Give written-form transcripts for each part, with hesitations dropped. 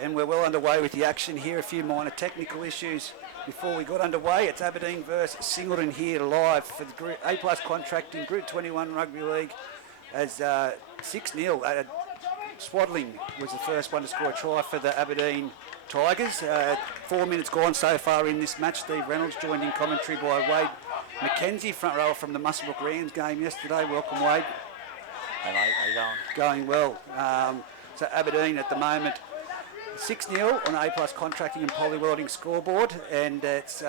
And we're well underway with the action here. A few minor technical issues before we got underway. It's Aberdeen versus Singleton here live for the A+ contracting Group 21 Rugby League as 6-0. Swaddling was the first one to score a try for the Aberdeen Tigers. 4 minutes gone so far in this match. Steve Reynolds joined in commentary by Wade McKenzie, front rower from the Muswellbrook Rams game yesterday. Welcome, Wade. Hey mate, how you going? Going well. So Aberdeen at the moment 6-0 on A+ contracting and poly welding scoreboard, and it's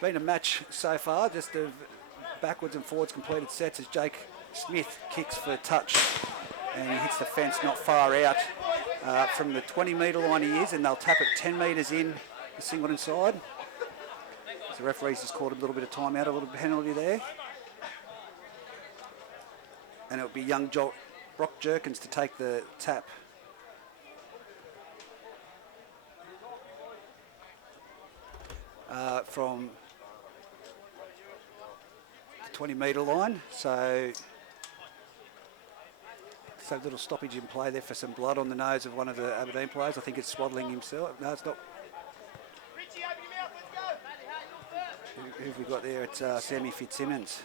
been a match so far, just of backwards and forwards completed sets as Jake Smith kicks for touch and he hits the fence not far out from the 20-metre line he is, and they'll tap it 10 metres in the Singleton side. So the referee's just called a little bit of time out, a little penalty there. And it'll be young Brock Jerkins to take the tap. From the 20-metre line, so a little stoppage in play there for some blood on the nose of one of the Aberdeen players. I think it's Swaddling himself. No, it's not. Who have we got there? It's Sammy Fitzsimmons.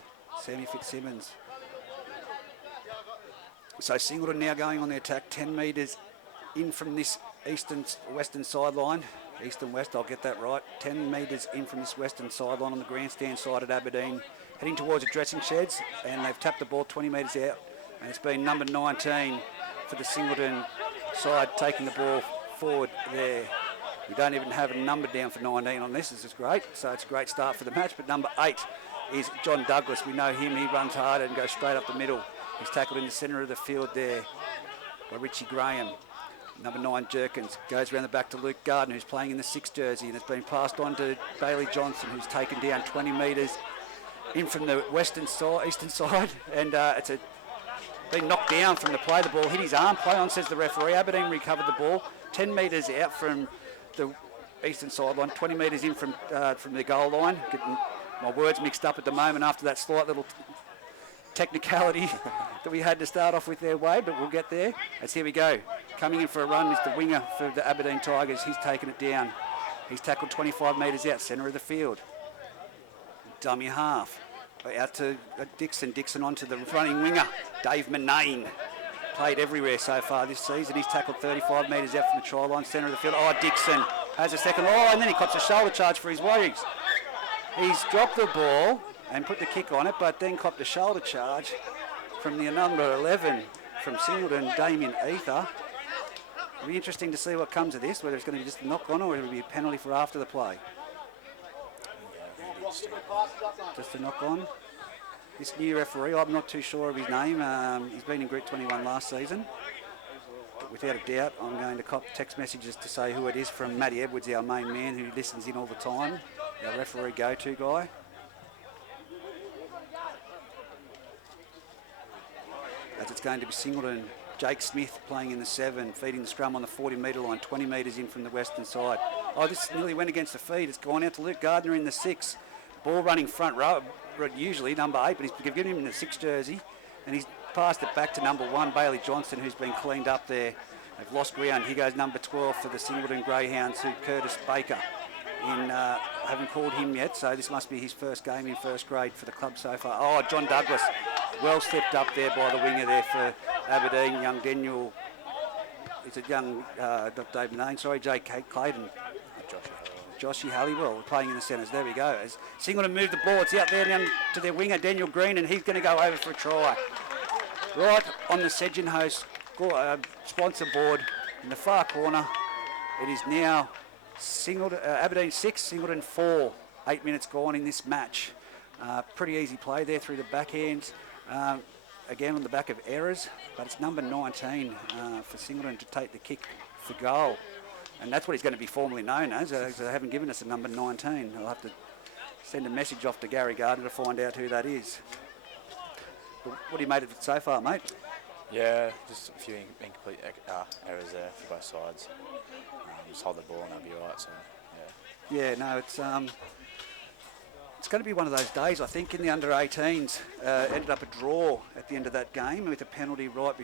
So Singleton now going on the attack, 10 metres in from this western sideline. East and west, I'll get that right. 10 metres in from this western sideline on the grandstand side at Aberdeen, heading towards the dressing sheds, and they've tapped the ball 20 metres out, and it's been number 19 for the Singleton side taking the ball forward there. We don't even have a number down for 19 on this. This is great, so it's a great start for the match. But number 8 is John Douglas. We know him, he runs hard and goes straight up the middle. He's tackled in the centre of the field there by Richie Graham. Number 9, Jerkins, goes around the back to Luke Gardner, who's playing in the 6 jersey, and it's been passed on to Bailey Johnson, who's taken down 20 metres in from the eastern side, and it's been knocked down from the play. The ball hit his arm. Play on, says the referee. Aberdeen recovered the ball 10 metres out from the eastern sideline, 20 metres in from the goal line. Getting my words mixed up at the moment after that slight little technicality that we had to start off with there, Wade, but we'll get there. As here we go. Coming in for a run is the winger for the Aberdeen Tigers. He's taken it down. He's tackled 25 metres out, centre of the field. Dummy half. Out to Dixon. Dixon onto the running winger, Dave Manane. Played everywhere so far this season. He's tackled 35 metres out from the try line, centre of the field. Oh, Dixon has a second. Oh, and then he cops a shoulder charge for his Warriors. He's dropped the ball and put the kick on it, but then copped a shoulder charge from the number 11 from Singleton, Damien Ether. It'll be interesting to see what comes of this, whether it's going to be just a knock on or it'll be a penalty for after the play. Just a knock on. This new referee, I'm not too sure of his name. He's been in Group 21 last season. But without a doubt, I'm going to cop text messages to say who it is from Matty Edwards, our main man who listens in all the time, our referee go-to guy. As it's going to be Singleton, Jake Smith playing in the 7, feeding the scrum on the 40-metre line, 20 metres in from the western side. Oh, this nearly went against the feed. It's gone out to Luke Gardner in the 6. Ball running front row, usually number 8, but he's given him in the 6 jersey, and he's passed it back to number 1, Bailey Johnson, who's been cleaned up there They've lost ground. Here goes number 12 for the Singleton Greyhounds, Curtis Baker. Haven't called him yet, so this must be his first game in first grade for the club so far. Oh, John Douglas, well slipped up there by the winger there for Aberdeen. Young Daniel, is it young, not David Nain, sorry, J.K. Clayton. Joshy Halliwell playing in the centres. There we go. As Singleton move the ball, it's out there now to their winger, Daniel Green, and he's going to go over for a try. Right on the Sedgenhost sponsor board in the far corner. It is now Aberdeen 6, Singleton 4. 8 minutes gone in this match. Pretty easy play there through the backhand. Again on the back of errors, but it's number 19 for Singleton to take the kick for goal. And that's what he's going to be formally known as. They haven't given us a number 19. I'll have to send a message off to Gary Gardner to find out who that is. But what have you made of it so far, mate? Yeah, just a few incomplete errors there for both sides. Just hold the ball and that'll be all right. So, yeah. Yeah, no, it's going to be one of those days, I think, in the under-18s. Ended up a draw at the end of that game with a penalty right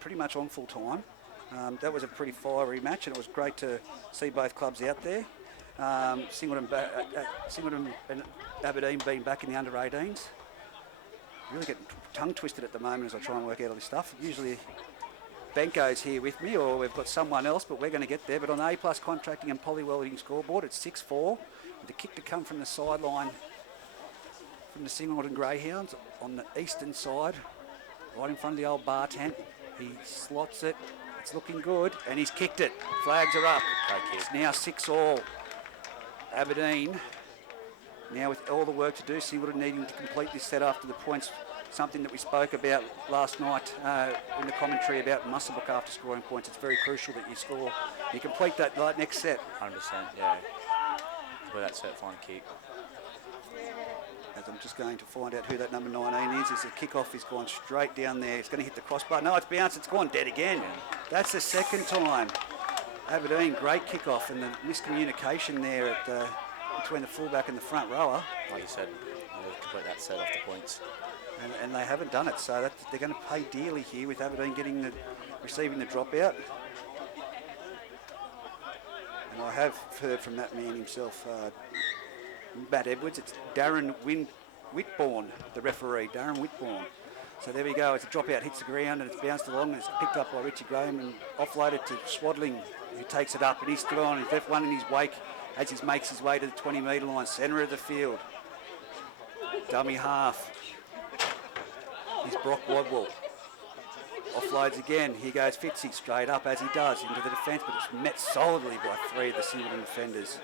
pretty much on full time. That was a pretty fiery match, and it was great to see both clubs out there. Singleton and Aberdeen being back in the under-18s. Really getting tongue-twisted at the moment as I try and work out all this stuff. Usually Benko's here with me, or we've got someone else, but we're going to get there. But on the A+ Contracting and Poly Welding scoreboard, it's 6-4. With the kick to come from the sideline from the Singleton Greyhounds on the eastern side, right in front of the old bar tent. He slots it. It's looking good, and he's kicked it. Flags are up. It's now 6-all. Aberdeen, now with all the work to do, Singleton needing to complete this set after the points, something that we spoke about last night in the commentary about Musselbook after scoring points. It's very crucial that you complete that next set. 100%, yeah. With that set, find a kick. As I'm just going to find out who that number 19 is. As the kickoff is gone straight down there. It's going to hit the crossbar. No, it's bounced. It's gone dead again. That's the second time. Aberdeen, great kickoff, and the miscommunication there between the fullback and the front rower. Like you said, complete that set off the points. And they haven't done it, so they're going to pay dearly here with Aberdeen receiving the dropout. And I have heard from that man himself, Matt Edwards. It's Darren Whitbourne, the referee, Darren Whitbourne. So there we go. As the dropout hits the ground and it's bounced along, and it's picked up by Richie Graham and offloaded to Swadling, who takes it up, and he's still on. He's left one in his wake as he makes his way to the 20-metre line, centre of the field. Dummy half. He's Brock Wadwell. Offloads again. Here goes Fitzy straight up as he does into the defence, but it's met solidly by 3 of the Singleton defenders.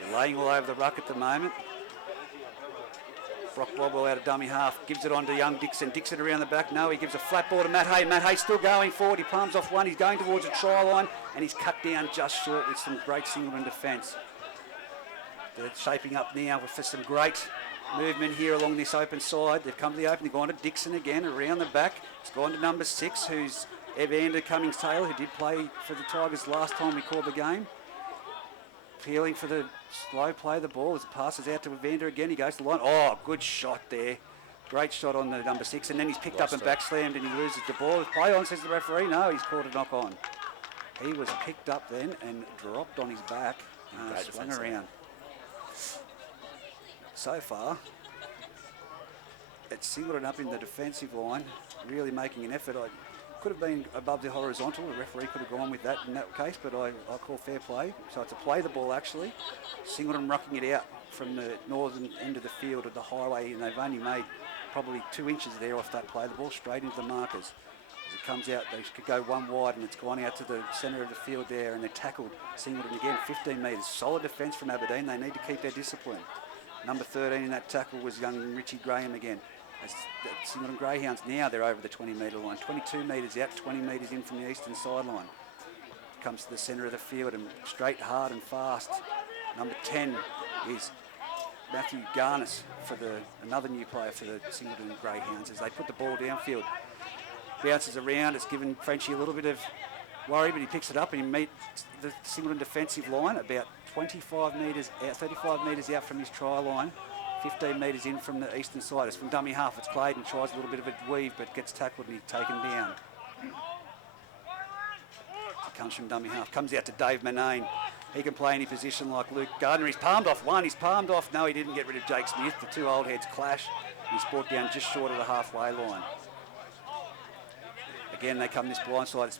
They're laying all over the ruck at the moment. Brock Wadwell out of dummy half, gives it on to young Dixon. Dixon around the back. No, he gives a flat ball to Matt Hay. Matt Hay still going forward. He palms off one. He's going towards the try line, and he's cut down just short with some great Singleton defence. They're shaping up now for some great movement here along this open side. They've come to the open. They've gone to Dixon again around the back. It's gone to number 6, who's Evander Cummings-Taylor, who did play for the Tigers last time we called the game. Peeling for the slow play of the ball as it passes out to Evander again. He goes to the line. Oh, good shot there. Great shot on the number 6. And then he's picked up and backslammed, and he loses the ball. Play on, says the referee. No, he's called a knock on. He was picked up then and dropped on his back. Swung around. So far, it's Singleton up in the defensive line, really making an effort. I could have been above the horizontal. The referee could have gone with that in that case, but I call fair play. So it's a play the ball, actually. Singleton rocking it out from the northern end of the field of the highway, and they've only made probably 2 inches there off that play. The ball straight into the markers. As it comes out, they could go one wide, and it's gone out to the centre of the field there, and they're tackled Singleton again, 15 metres. Solid defence from Aberdeen. They need to keep their discipline. Number 13 in that tackle was young Richie Graham again. As the Singleton Greyhounds now, they're over the 20-metre line. 22 metres out, 20 metres in from the eastern sideline. Comes to the centre of the field and straight, hard and fast. Number 10 is Matthew Garnis, for another new player for the Singleton Greyhounds, as they put the ball downfield. Bounces around. It's given Frenchie a little bit of worry, but he picks it up and he meets the Singleton defensive line about 35 metres out, 35 metres out from his try line, 15 metres in from the eastern side. It's from dummy half. It's Clayton, tries a little bit of a weave, but gets tackled and he's taken down. comes from dummy half. Comes out to Dave Manane. He can play any position like Luke Gardner. He's palmed off one. He's palmed off. No, he didn't get rid of Jake Smith. The two old heads clash. He's brought down just short of the halfway line. Again, they come this blind side.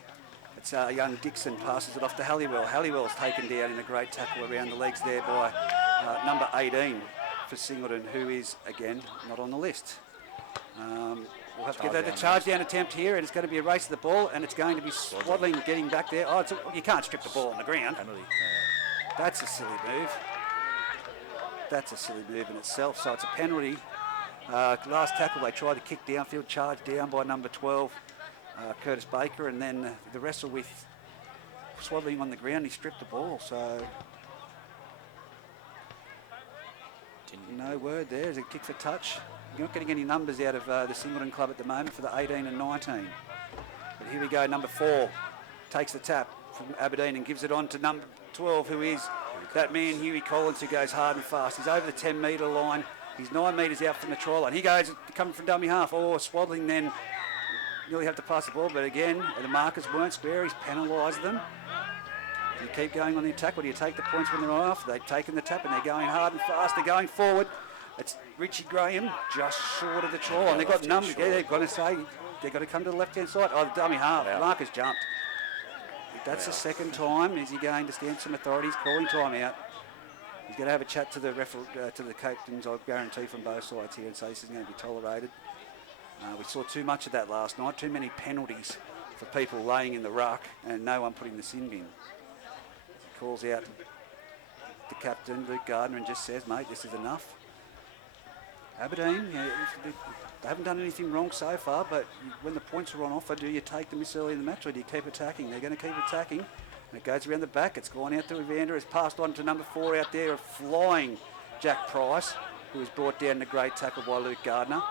It's young Dixon passes it off to Halliwell. Halliwell's taken down in a great tackle around the legs there by number 18 for Singleton, who is, again, not on the list. We'll have to get the charge down attempt here, and it's going to be a race to the ball, and it's going to be Swaddling getting back there. Oh, you can't strip the ball on the ground. Penalty. That's a silly move. That's a silly move in itself, so it's a penalty. Last tackle, they tried to kick downfield, charge down by number 12, Curtis Baker, and then the wrestle with Swaddling on the ground, he stripped the ball, so no word there. There's a kick for touch. You're not getting any numbers out of the Singleton club at the moment for the 18 and 19. But here we go, number 4 takes the tap from Aberdeen and gives it on to number 12, who is that man, Huey Collins, who goes hard and fast. He's over the 10-metre line. He's 9 metres out from the try line. He goes, coming from dummy half. Oh, Swaddling then nearly have to pass the ball, but again, the markers weren't square. He's penalised them. Do you keep going on the attack, or do you take the points when they're off? They've taken the tap and they're going hard and fast. They're going forward. It's Richie Graham just short of the try line. They've got numbers. Yeah, they've got to say, they've got to come to the left-hand side. Oh, the dummy half. Yeah. Marcus jumped. That's the second time. Is he going to stand some authorities calling time out? He's going to have a chat to the to the captains, I guarantee, from both sides here, and say this is going to be tolerated. We saw too much of that last night. Too many penalties for people laying in the ruck and no one putting the sin bin. He calls out the captain, Luke Gardner, and just says, mate, this is enough. Aberdeen, they haven't done anything wrong so far, but when the points are on offer, do you take them this early in the match, or do you keep attacking? They're going to keep attacking. And it goes around the back. It's gone out to Evander. It's passed on to number 4 out there, a flying Jack Price, who was brought down in a great tackle by Luke Gardner.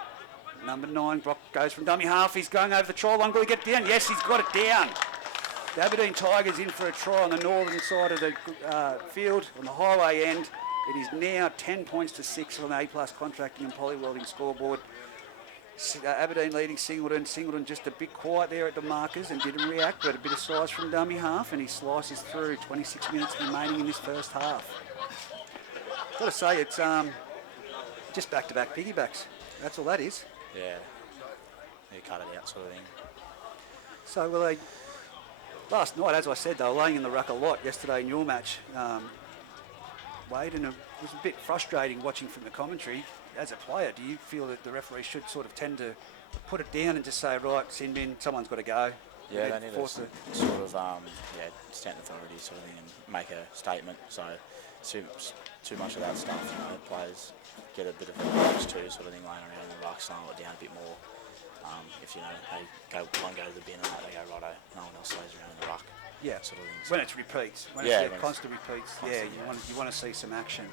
Number 9, Brock goes from dummy half. He's going over the try line. Will he get down? Yes, he's got it down. The Aberdeen Tigers in for a try on the northern side of the field, on the highway end. It is now 10 points to 6 on the A-plus contracting and poly-welding scoreboard. Aberdeen leading Singleton. Singleton just a bit quiet there at the markers and didn't react, but a bit of size from dummy half, and he slices through. 26 minutes remaining in this first half. Got to say, it's just back-to-back piggybacks. That's all that is. Yeah. You cut it out, sort of thing. So, well, last night, as I said, they were laying in the ruck a lot yesterday in your match, Wade, and it was a bit frustrating watching from the commentary. As a player, do you feel that the referee should sort of tend to put it down and just say, right, sin bin, someone's got to go? Yeah, they need to sort of stand authority sort of thing and make a statement. So too much of that stuff, players get a bit of a box too, sort of thing, laying around in the ruck, slowing it down a bit more. If they one go to the bin and they go righto, no one else lays around in the ruck. Yeah, sort of thing. When it's repeats, when it's constant repeats, you want to see some action.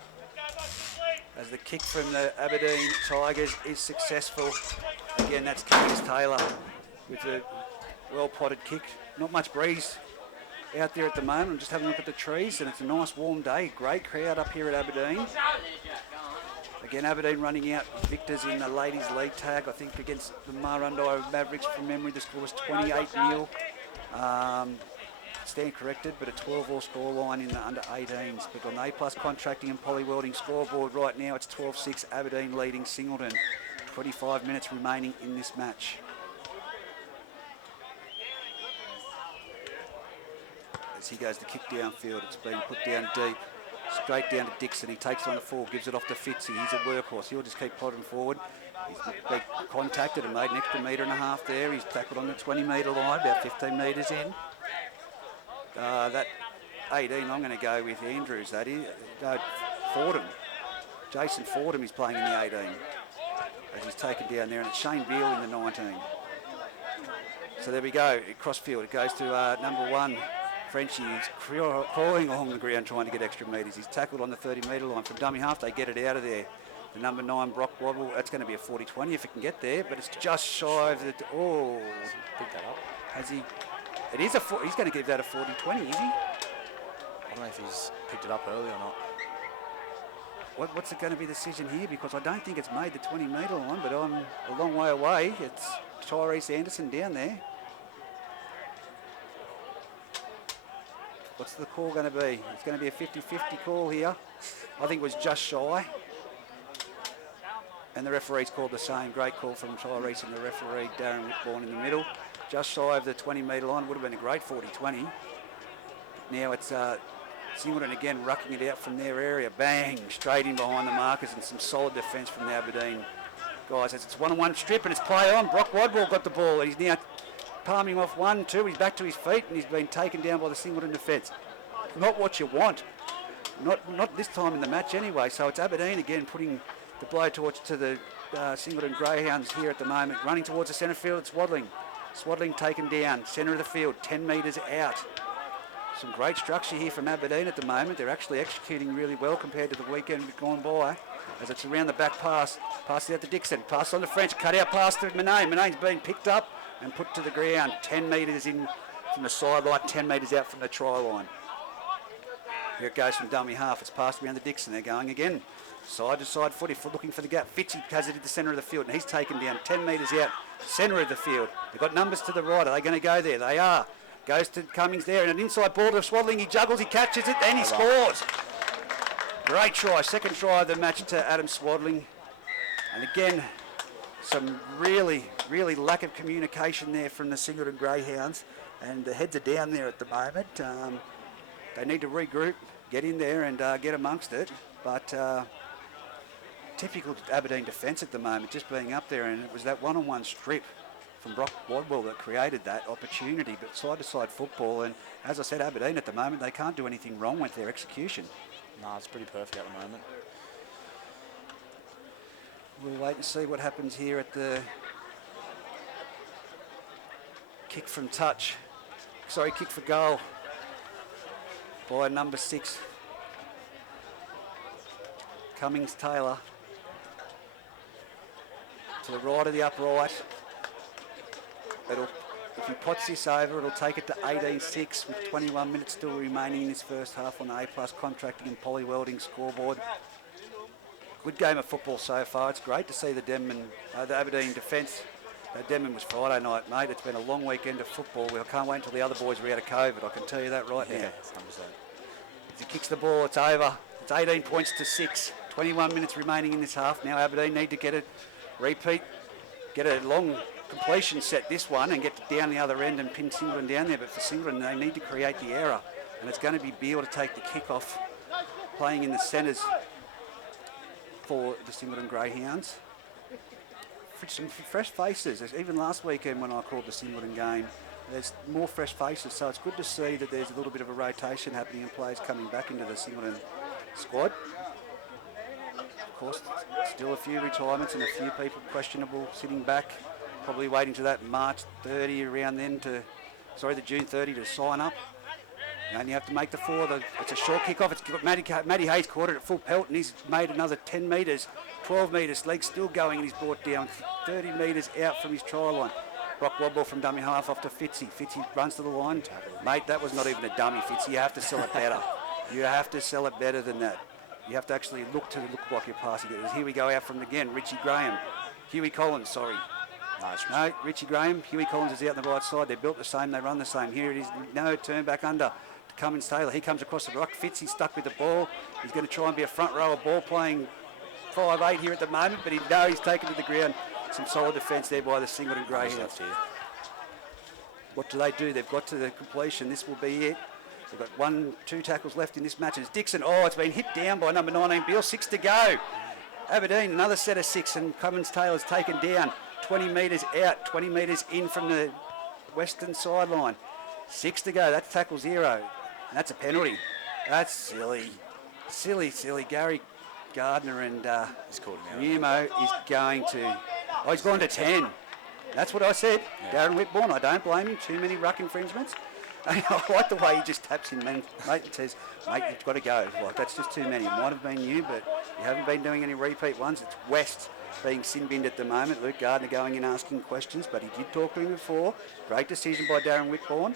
As the kick from the Aberdeen Tigers is successful. Again, that's Curtis Taylor with a well-potted kick. Not much breeze out there at the moment. I'm just having a look at the trees, and it's a nice warm day. Great crowd up here at Aberdeen. Again, Aberdeen running out victors in the Ladies League tag, I think, against the Marundi Mavericks. From memory, the score was 28-0. Stand corrected, but a 12-all score line in the under-18s. But on the A-plus contracting and poly-welding scoreboard right now, it's 12-6, Aberdeen leading Singleton. 25 minutes remaining in this match. As he goes to kick downfield, it's being put down deep. Straight down to Dixon. He takes it on the full, gives it off to Fitzy. He's a workhorse. He'll just keep plodding forward. He's been contacted and made an extra metre and a half there. He's tackled on the 20-metre line, about 15 metres in. That 18, I'm going to go with Andrews, that is. Fordham. Jason Fordham is playing in the 18. As he's taken down there, and it's Shane Beale in the 19. So there we go. Crossfield, it goes to number 1. Frenchie is crawling along the ground trying to get extra metres. He's tackled on the 30-metre line. From dummy half, they get it out of there. The number 9, Brock Waddle, that's going to be a 40-20 if it can get there, but it's just shy of the... Oh, Pick that up. Has he... It is he's going to give that a 40-20, is he? I don't know if he's picked it up early or not. What's it going to be the decision here? Because I don't think it's made the 20-metre line, but I'm a long way away. It's Tyrese Anderson down there. What's the call going to be? It's going to be a 50-50 call here. I think it was just shy. And the referee's called the same. Great call from Tyrese and the referee, Darren Whitbourne, in the middle. Just shy of the 20-metre line. Would have been a great 40-20. Now it's Singleton again rucking it out from their area. Bang! Straight in behind the markers, and some solid defence from the Aberdeen guys. As it's one-on-one strip and it's play on. Brock Wadwell got the ball. And he's now palming off 1-2. He's back to his feet and he's been taken down by the Singleton defence. Not what you want. Not this time in the match anyway. So it's Aberdeen again putting the blowtorch to the Singleton Greyhounds here at the moment. Running towards the centre field, it's Swadling. Swadling taken down, centre of the field, 10 metres out. Some great structure here from Aberdeen at the moment. They're actually executing really well compared to the weekend gone by. As it's around the back pass, pass it out to Dixon, pass on to French, cut out pass to Manane. Manane's been picked up and put to the ground, 10 metres in from the sideline, 10 metres out from the try line. Here it goes from dummy half. It's passed around to Dixon. They're going again. Side to side footy, looking for the gap. Fitzy has it at the centre of the field, and he's taken down 10 metres out, centre of the field. They've got numbers to the right. Are they going to go there? They are. Goes to Cummings there, and an inside ball to Swadling. He juggles, he catches it, and he scores. Great try. Second try of the match to Adam Swadling. And again, some really lack of communication there from the Singleton Greyhounds. And the heads are down there at the moment. They need to regroup, get in there and get amongst it. But typical Aberdeen defence at the moment, just being up there, and it was that one-on-one strip from Brock Wadwell that created that opportunity, but side-to-side football, and as I said, Aberdeen at the moment, they can't do anything wrong with their execution. No, it's pretty perfect at the moment. We'll wait and see what happens here at the kick from touch. Sorry, kick for goal by number 6. Cummings Taylor to the right of the upright. If he pots this over, it'll take it to 18-6 with 21 minutes still remaining in this first half on the A+ Contracting and Poly Welding scoreboard. Good game of football so far. It's great to see the Aberdeen defence. Denman was Friday night, mate. It's been a long weekend of football. I can't wait until the other boys are out of COVID. I can tell you that right now. 100%. As he kicks the ball, it's over. It's 18 points to 6. 21 minutes remaining in this half. Now Aberdeen need to get it, repeat, get a long completion set this one and get down the other end and pin Singleton down there. But for Singleton, they need to create the error. And it's going to be Beale to take the kick off, playing in the centres for the Singleton Greyhounds. Some fresh faces. Even last weekend when I called the Singleton game, there's more fresh faces. So it's good to see that there's a little bit of a rotation happening and players coming back into the Singleton squad. Of course, still a few retirements and a few people questionable sitting back, probably waiting to that March 30 around then the June 30 to sign up. You only have to make the 4. It's a short kick-off. It's got Matty Hayes caught it at full pelt, and he's made another 10 metres, 12 metres. Legs still going, and he's brought down 30 metres out from his try line. Brock Wadwell from dummy half off to Fitzy. Fitzy runs to the line. Mate, that was not even a dummy, Fitzy. You have to sell it better. You have to sell it better than that. You have to actually look like you're passing it. Here we go out from again. Richie Graham. Huey Collins, sorry. No, Richie Graham. Huey Collins is out on the right side. They're built the same. They run the same. Here it is. No, turn back under. Cummins Taylor, he comes across the rock, Fitz, he's stuck with the ball. He's going to try and be a front rower ball playing 5'8" here at the moment, but he's taken to the ground. Some solid defence there by the Singleton Greyhounds. What do? They've got to the completion. This will be it. They've got 2 tackles left in this match. It's Dixon. Oh, it's been hit down by number 19, Beale. 6 to go. Aberdeen, another set of 6, and Cummins Taylor's taken down. 20 metres out, 20 metres in from the western sideline. 6 to go. That's tackle 0. And that's a penalty. That's silly. Silly. Gary Gardner and Nemo is going to... Oh, he's gone to 10. That's what I said. Yeah. Darren Whitbourne, I don't blame him. Too many ruck infringements. I like the way he just taps him, mate, and says, mate, you've got to go. Like, that's just too many. It might have been you, but you haven't been doing any repeat ones. It's West being sin-binned at the moment. Luke Gardner going in asking questions, but he did talk to him before. Great decision by Darren Whitbourne.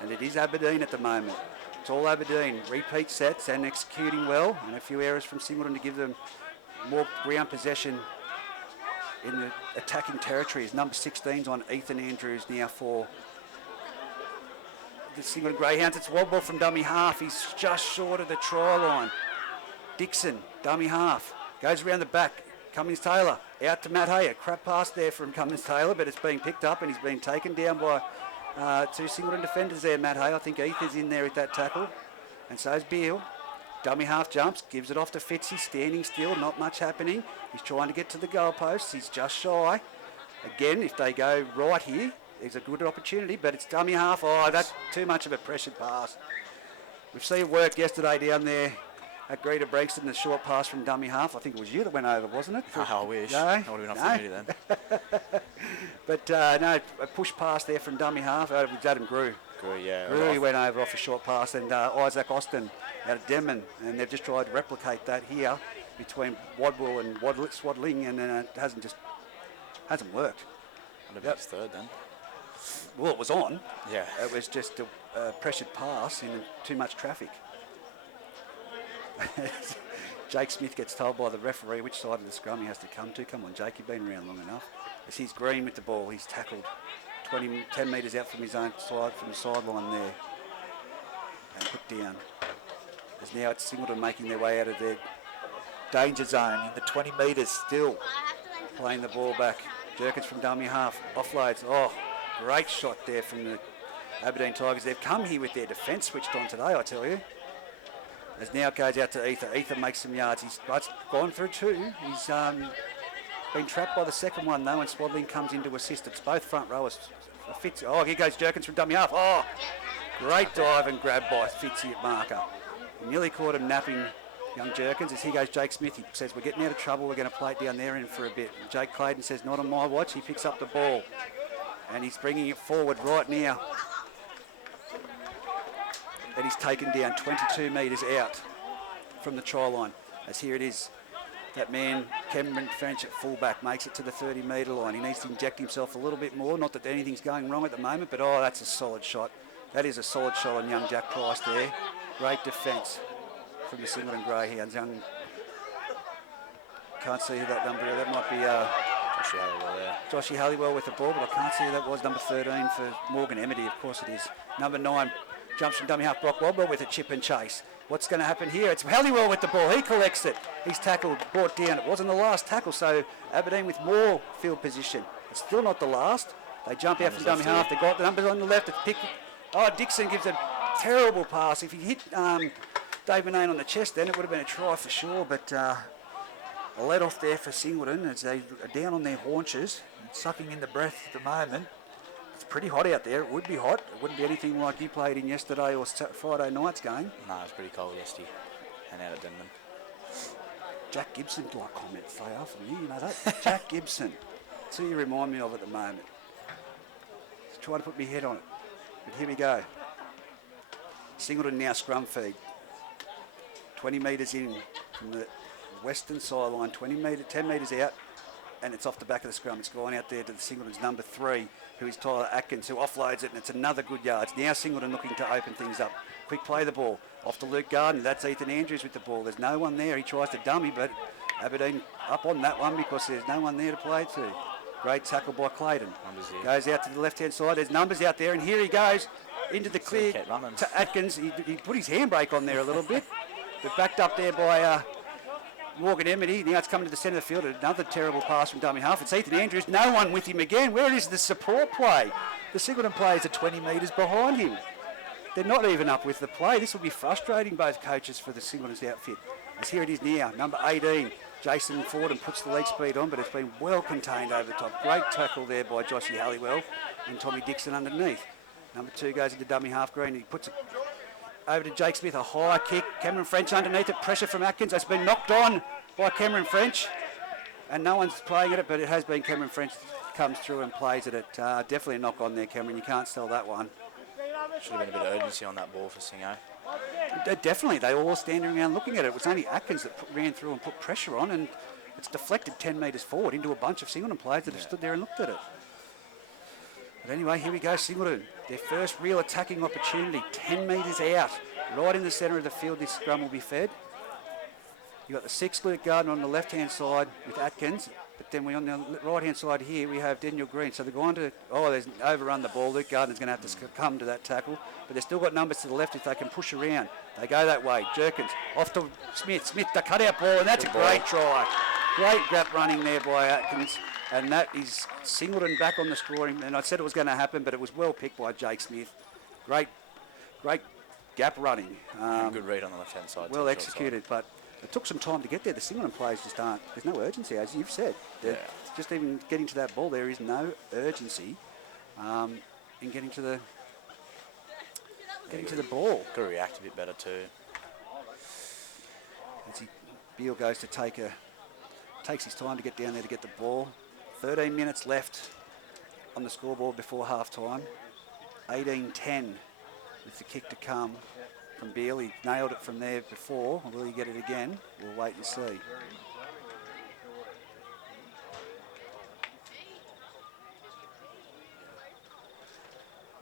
And it is Aberdeen at the moment. It's all Aberdeen. Repeat sets and executing well. And a few errors from Singleton to give them more ground possession in the attacking territories. Number 16's on Ethan Andrews now for the Singleton Greyhounds. It's Wobble from dummy half. He's just short of the try line. Dixon, dummy half, goes around the back. Cummins-Taylor out to Matt Hay. A crap pass there from Cummins-Taylor, but it's being picked up and he's been taken down by two Singleton defenders there, Matt Hay. I think Heath is in there with that tackle. And so is Beale. Dummy half jumps, gives it off to Fitzy, standing still, not much happening. He's trying to get to the goalposts. He's just shy. Again, if they go right here, there's a good opportunity, but it's dummy half. Oh, that's too much of a pressured pass. We've seen it work yesterday down there at Greta Brankston, the short pass from dummy half. I think it was you that went over, wasn't it? I wish. No? I would have been off the media then. But no, a push pass there from dummy half. It was Adam Grew. Grew went over off a short pass, and Isaac Austin out of Denman, and they've just tried to replicate that here between Wadwell and Swadling, and it hasn't worked. What about his third then? Well, it was on. Yeah. It was just a pressured pass in too much traffic. Jake Smith gets told by the referee which side of the scrum he has to come to. Come on, Jake, you've been around long enough. As he's Green with the ball, he's tackled 10 metres out from his own side, from the sideline there, and put down. As now it's Singleton making their way out of their danger zone in the 20 metres still, playing the ball back. Jerkins from dummy half, offloads. Oh, great shot there from the Aberdeen Tigers. They've come here with their defence switched on today, I tell you. As now it goes out to Ether. Ether makes some yards. He's gone through two. He's been trapped by the second one though, and Swadling comes in to assist. It's both front rowers. Fitz. Oh, here goes Jerkins from dummy half. Oh, great dive and grab by Fitzy at marker. He nearly caught him napping young Jerkins. As here goes Jake Smith. He says, we're getting out of trouble. We're going to play it down there in for a bit. And Jake Clayton says, not on my watch. He picks up the ball and he's bringing it forward right now. And he's taken down 22 metres out from the try line. As here it is, that man, Cameron French at fullback, makes it to the 30-metre line. He needs to inject himself a little bit more. Not that anything's going wrong at the moment, but oh, that's a solid shot. That is a solid shot on young Jack Price there. Great defence from the Singleton Greyhounds. Young, can't see who that number is. That might be Joshy Halliwell there. Joshy Halliwell with the ball, but I can't see who that was. Number 13 for Morgan Emity, of course it is. Number 9 jumps from dummy half, Brock Wobber with a chip and chase. What's going to happen here? It's Halliwell with the ball. He collects it. He's tackled, brought down. It wasn't the last tackle, so Aberdeen with more field position. It's still not the last. They jump out from dummy half. They got the numbers on the left. It's picked. Oh, Dixon gives a terrible pass. If he hit Dave Manane on the chest, then it would have been a try for sure. But a let off there for Singleton as they are down on their haunches, sucking in the breath at the moment. It's pretty hot out there. It would be hot. It wouldn't be anything like you played in yesterday or Friday night's game. No, it was pretty cold yesterday and out at Denman. Jack Gibson, like comment far from you, you know that? Jack Gibson. That's who you remind me of at the moment. Just trying to put my head on it. But here we go. Singleton now scrum feed. 20 metres in from the western sideline, 10 metres out, and it's off the back of the scrum. It's gone out there to the Singleton's number 3, who is Tyler Atkins, who offloads it, and it's another good yard. It's now Singleton looking to open things up. Quick play the ball. Off to Luke Gardner. That's Ethan Andrews with the ball. There's no one there. He tries to dummy, but Aberdeen up on that one because there's no one there to play to. Great tackle by Clayton. Goes out to the left-hand side. There's numbers out there, and here he goes into the clear to Atkins. He put his handbrake on there a little bit, but backed up there by Morgan Emity. Now it's coming to the centre of the field. Another terrible pass from dummy half. It's Ethan Andrews. No one with him again. Where is the support play? The Singleton players are 20 metres behind him. They're not even up with the play. This will be frustrating, both coaches, for the Singleton's outfit. As here it is now, number 18, Jason Ford, and puts the leg speed on, but it's been well contained over the top. Great tackle there by Joshy Halliwell and Tommy Dixon underneath. Number 2 goes into dummy half green. He puts it over to Jake Smith, a high kick. Cameron French underneath it. Pressure from Atkins. It's been knocked on by Cameron French, and no one's playing at it, but it has been Cameron French comes through and plays at it. Definitely a knock on there, Cameron. You can't sell that one. Should have been a bit of urgency on that ball for Singo. Definitely. They were all standing around looking at it. It was only Atkins that ran through and put pressure on, and it's deflected 10 metres forward into a bunch of Singleton players that have stood there and looked at it. But anyway, here we go, Singleton. Their first real attacking opportunity, 10 metres out. Right in the centre of the field, this scrum will be fed. You've got the 6 Luke Gardner on the left-hand side with Atkins. But then we on the right-hand side here, we have Daniel Green. So they're going to, there's overrun the ball. Luke Gardner's going to have to come to that tackle. But they've still got numbers to the left if they can push around. They go that way. Jerkins off to Smith. Smith, the cut-out ball, and that's a great try. Great gap running there by Atkins. And that is Singleton back on the scoring. And I said it was going to happen, but it was well picked by Jake Smith. Great gap running. Good read on the left-hand side. Well executed, but it took some time to get there. The Singleton players just aren't. There's no urgency, as you've said. Just even getting to that ball, there is no urgency in getting to the ball. Got to react a bit better too. As Beale goes to takes his time to get down there to get the ball. 13 minutes left on the scoreboard before half time. 18-10 with the kick to come from Beale. He nailed it from there before. Will he get it again? We'll wait and see.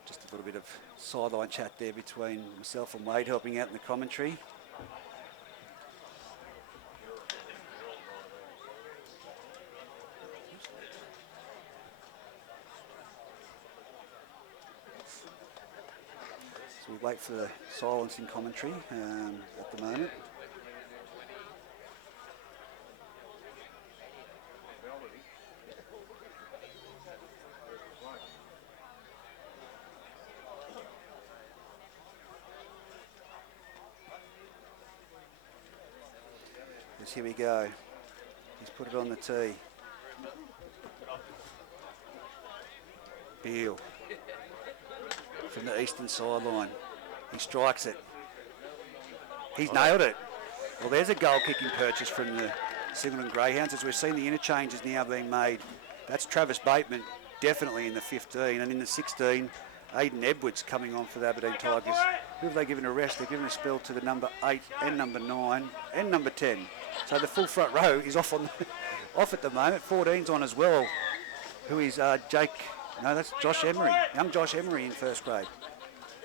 Just a little bit of sideline chat there between myself and Wade helping out in the commentary. So we'll wait for the silence in commentary at the moment. Yes, here we go. He's put it on the tee. Beale from the eastern sideline. He strikes it. He's nailed it. Well, there's a goal-kicking purchase from the Singleton Greyhounds. As we've seen, the interchanges now being made. That's Travis Bateman, definitely in the 15, and in the 16, Aidan Edwards coming on for the Aberdeen Tigers. Who have they given a rest? They've given a spell to the number 8 and number 9 and number 10. So the full front row is off off at the moment. 14's on as well. Who is that's Josh Emery. Young Josh Emery in first grade.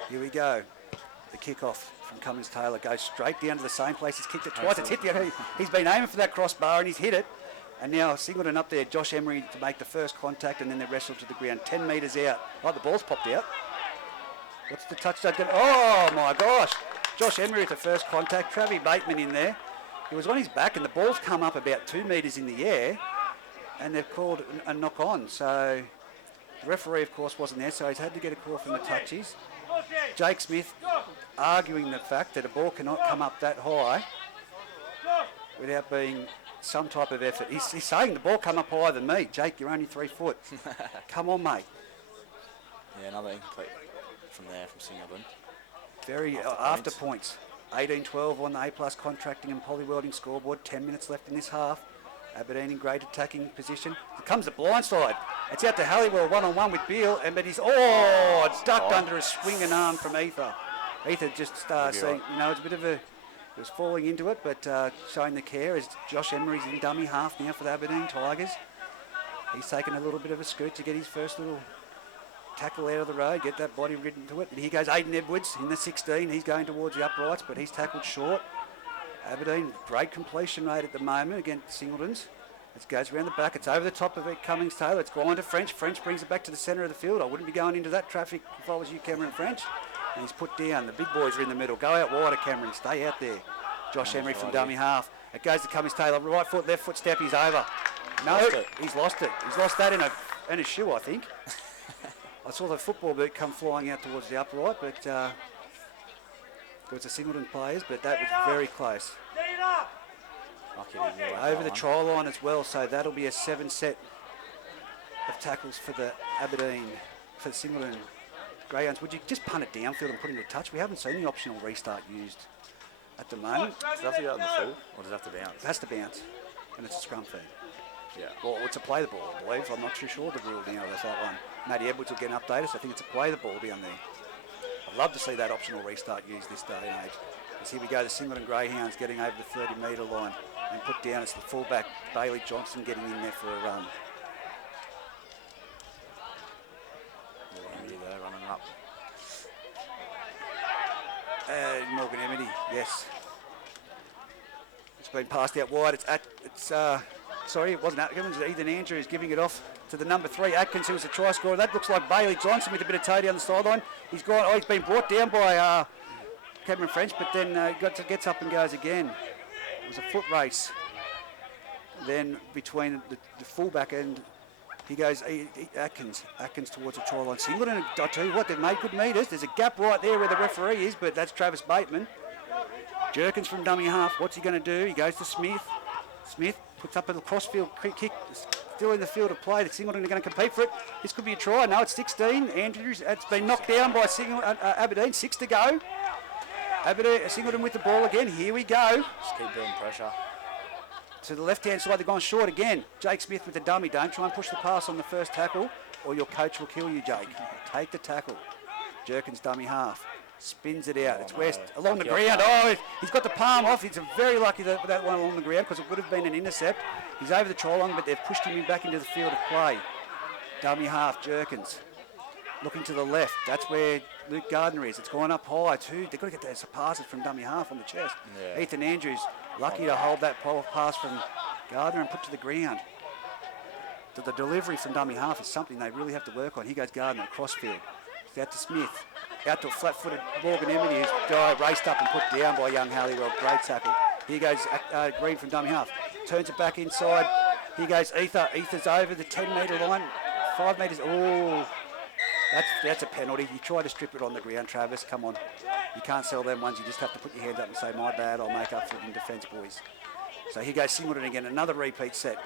Here we go. The kick-off from Cummins-Taylor goes straight down to the same place. He's kicked it twice. It's hit he's been aiming for that crossbar and he's hit it. And now Singleton up there, Josh Emery to make the first contact and then they wrestle to the ground. 10 metres out. Oh, the ball's popped out. What's the touchdown? Oh, my gosh. Josh Emery with the first contact. Travis Bateman in there. He was on his back and the ball's come up about 2 metres in the air and they've called a knock on. So the referee, of course, wasn't there, so he's had to get a call from the touchies. Jake Smith arguing the fact that a ball cannot come up that high without being some type of effort. He's saying the ball come up higher than me. Jake, you're only 3 foot. Come on, mate. Yeah, another incomplete from there from Singleton. Very after points. 18-12 on the A+ contracting and poly welding scoreboard. 10 minutes left in this half. Aberdeen in great attacking position. Here comes the blindside. It's out to Halliwell one-on-one with Beale, but he's it's ducked under a swinging arm from Ether. Ether just saying, it's a bit of a, he was falling into it, but showing the care as Josh Emery's in dummy half now for the Aberdeen Tigers. He's taken a little bit of a scoot to get his first little tackle out of the road, get that body ridden to it. And here goes Aidan Edwards in the 16. He's going towards the uprights, but he's tackled short. Aberdeen, great completion rate at the moment against Singleton's. It goes around the back. It's over the top of it, Cummins-Taylor. It's gone to French. French brings it back to the centre of the field. I wouldn't be going into that traffic if I was you, Cameron French. And he's put down. The big boys are in the middle. Go out wider, Cameron. Stay out there. Josh Emery from dummy half. It goes to Cummins-Taylor. Right foot, left foot step. He's over. No, he's lost it. He's lost that in a shoe, I think. I saw the football boot come flying out towards the upright, but it was the Singleton players, but that was very close. Over the try line as well, so that'll be a 7 set of tackles for the Aberdeen, for the Singleton Greyhounds. Would you just punt it downfield and put it into touch? We haven't seen the optional restart used at the moment. Does it have to go out in the full, or does it have to bounce? It has to bounce, and it's a scrum feed. Yeah. Well, it's a play the ball, I believe. I'm not too sure the rule now of that one. Matty Edwards will get an update, so I think it's a play the ball down there. I'd love to see that optional restart used this day and age. As here we go, the Singleton Greyhounds getting over the 30-metre line and put down. It's the fullback, Bailey Johnson, getting in there for a run. Amity there, running up. Morgan Amity, yes. It's been passed out wide. It's Sorry, it wasn't Atkins. Ethan Andrews giving it off to the number 3, Atkins, who was the try scorer. That looks like Bailey Johnson with a bit of toe down the sideline. He's gone. Oh, he's been brought down by Cameron French, but then gets up and goes again. It was a foot race. Then between the fullback and he goes Atkins towards the try line. Singleton, I tell you what, they've made good meters. There's a gap right there where the referee is, but that's Travis Bateman. Jerkins from dummy half. What's he going to do? He goes to Smith. Smith puts up a crossfield kick, still in the field of play. The Singleton are going to compete for it. This could be a try. No, it's 16. Andrews, it's been knocked down by Aberdeen. 6 to go. Aberdeen, Singleton with the ball again. Here we go. Just keep building pressure. To the left-hand side, they're gone short again. Jake Smith with the dummy. Don't try and push the pass on the first tackle, or your coach will kill you, Jake. Take the tackle. Jerkins dummy half. Spins it out. It's West along the ground. Oh, he's got the palm off. He's very lucky that one along the ground because it would have been an intercept. He's over the try line, but they've pushed him back into the field of play. Dummy half, Jerkins. Looking to the left. That's where Luke Gardner is. It's gone up high too. They've got to get those passes from dummy half on the chest. Yeah. Ethan Andrews lucky to hold that pass from Gardner and put to the ground. The delivery from dummy half is something they really have to work on. Here goes Gardner across field. It's out to Smith. Out to a flat-footed Morgan Emily who's raced up and put down by young Halliwell. Great tackle. Here goes Green from dummy half. Turns it back inside. Here goes Ether. Ether's over the 10-metre line. 5 metres. Oh, that's a penalty. You try to strip it on the ground, Travis. Come on. You can't sell them ones. You just have to put your hands up and say, my bad, I'll make up for it in defence, boys. So here goes Singleton again. Another repeat set.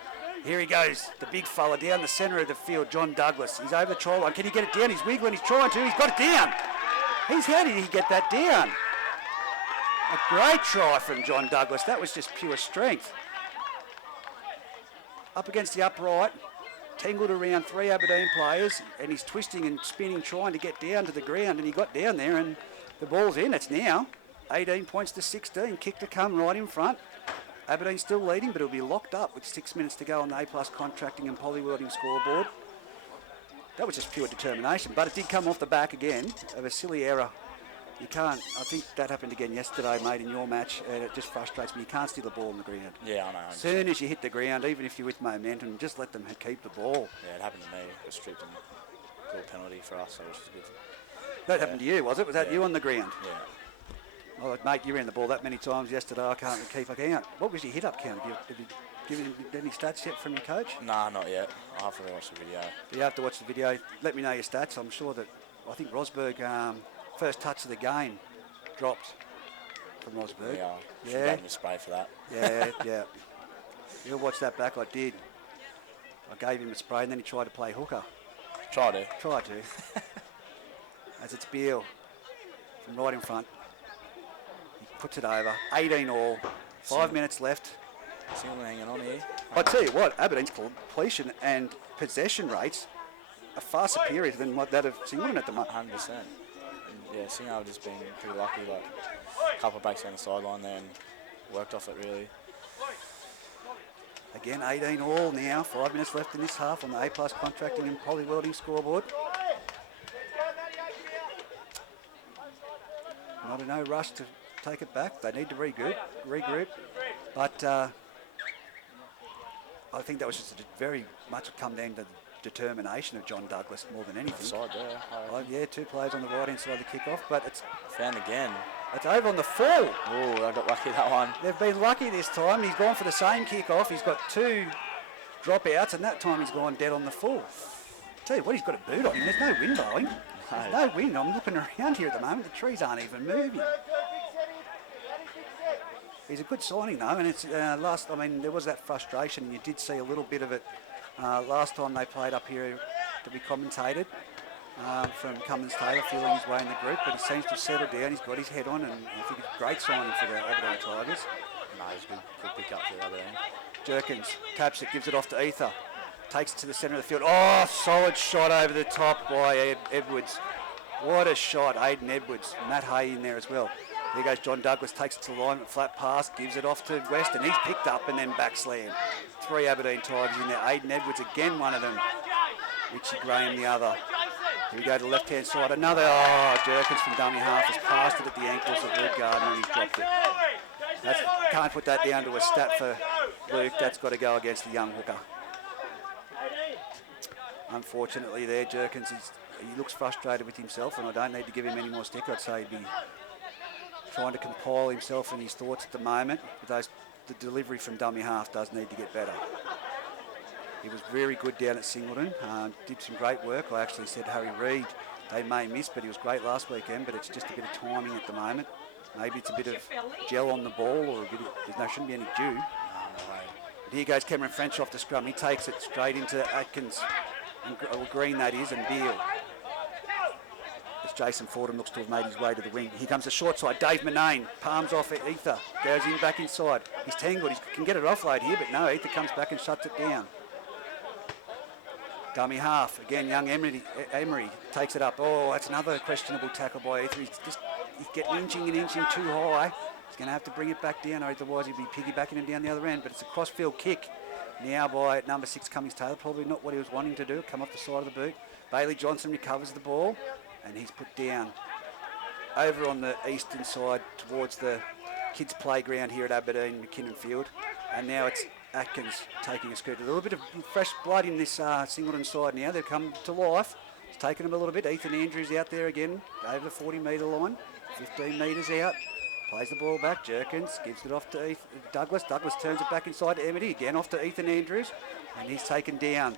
Here he goes, the big fella down the centre of the field, John Douglas. He's over the try line. Can he get it down? He's wiggling. He's trying to. He's got it down. How did he get that down? A great try from John Douglas. That was just pure strength. Up against the upright, tangled around 3 Aberdeen players, and he's twisting and spinning, trying to get down to the ground, and he got down there, and the ball's in. It's now 18 points to 16. Kick to come right in front. Aberdeen still leading, but it'll be locked up with 6 minutes to go on the A+ contracting and polywelding scoreboard. That was just pure determination, but it did come off the back again of a silly error. You can't, I think that happened again yesterday, mate, in your match, and it just frustrates me. You can't steal the ball on the ground. Yeah, I know. As soon as you hit the ground, even if you're with momentum, just let them keep the ball. Yeah, it happened to me. It was stripped and full penalty for us, so which is good. That happened to you, was it? Was that you on the ground? Yeah. Well, mate, you ran the ball that many times yesterday, I can't keep a count. What was your hit-up count? Have you given any stats yet from your coach? Nah, not yet. I'll have to watch the video. You have to watch the video. Let me know your stats. I'm sure that, I think Rosberg, first touch of the game, dropped from Rosberg. Yeah, should have him a spray for that. Yeah. You'll watch that back. I did. I gave him a spray and then he tried to play hooker. Tried to. As it's Beale from right in front. He puts it over. 18 all. 5 minutes left. Singleton hanging on here. I tell you what, Aberdeen's completion and possession rates are far superior than what that of Singleton at the moment. 100%. And yeah, Singleton have just been pretty lucky. Like a couple of breaks down the sideline there and worked off it really. Again, 18 all now. 5 minutes left in this half on the A+ contracting and polywelding scoreboard. Not a no rush to take it back. They need to regroup. But I think that was just very much come down to the determination of John Douglas more than anything. Offside there. Yeah, 2 players on the right hand side of the kick-off, but it's found again. It's over on the full. Oh, I got lucky that one. They've been lucky this time. He's gone for the same kick-off. He's got 2 dropouts, and that time he's gone dead on the full. Tell you what, he's got a boot on him. There's no wind blowing. There's no wind. I'm looking around here at the moment. The trees aren't even moving. He's a good signing though, and it's there was that frustration, and you did see a little bit of it last time they played up here to be commentated from Cummins Taylor feeling his way in the group, but he seems to have settled down. He's got his head on, and I think it's a great signing for the Aberdeen Tigers. No, he's good pick up for the Aberdeen. Jerkins taps it, gives it off to Ether, takes it to the centre of the field. Oh, solid shot over the top by Edwards. What a shot, Aiden Edwards. Matt Hay in there as well. There goes John Douglas, takes it to the line, flat pass, gives it off to West, and he's picked up and then back slam. 3 Aberdeen Tigers in there. Aiden Edwards again, one of them. Richie Graham the other. Here we go to the left-hand side. Another, Jerkins from dummy half has passed it at the ankles of Luke Gardner and he's dropped it. Can't put that down to a stat for Luke, that's got to go against the young hooker. Unfortunately there, Jerkins, he looks frustrated with himself, and I don't need to give him any more stick. I'd say he'd be trying to compile himself and his thoughts at the moment. But the delivery from dummy half does need to get better. He was very good down at Singleton, did some great work. I actually said Harry Reid, they may miss, but he was great last weekend, but it's just a bit of timing at the moment. Maybe it's a bit of gel on the ball, or there shouldn't be any dew. But here goes Cameron French off the scrum. He takes it straight into Atkins, or Green that is, and Beale. As Jason Fordham looks to have made his way to the wing. Here comes the short side. Dave Manane palms off at Ether. Goes in back inside. He's tangled. He can get it offload here, but no, Ether comes back and shuts it down. Dummy half. Again, young Emery takes it up. Oh, that's another questionable tackle by Ether. He's getting inching too high. He's going to have to bring it back down, or otherwise he'll be piggybacking him down the other end. But it's a crossfield kick now by number 6, Cummings Taylor. Probably not what he was wanting to do. Come off the side of the boot. Bailey Johnson recovers the ball, and he's put down over on the eastern side towards the kids' playground here at Aberdeen McKinnon Field. And now it's Atkins taking a scoot. A little bit of fresh blood in this Singleton side now. They've come to life. It's taken them a little bit. Ethan Andrews out there again over the 40-metre line. 15 metres out. Plays the ball back. Jerkins gives it off to Douglas. Douglas turns it back inside to Emity. Again off to Ethan Andrews. And he's taken down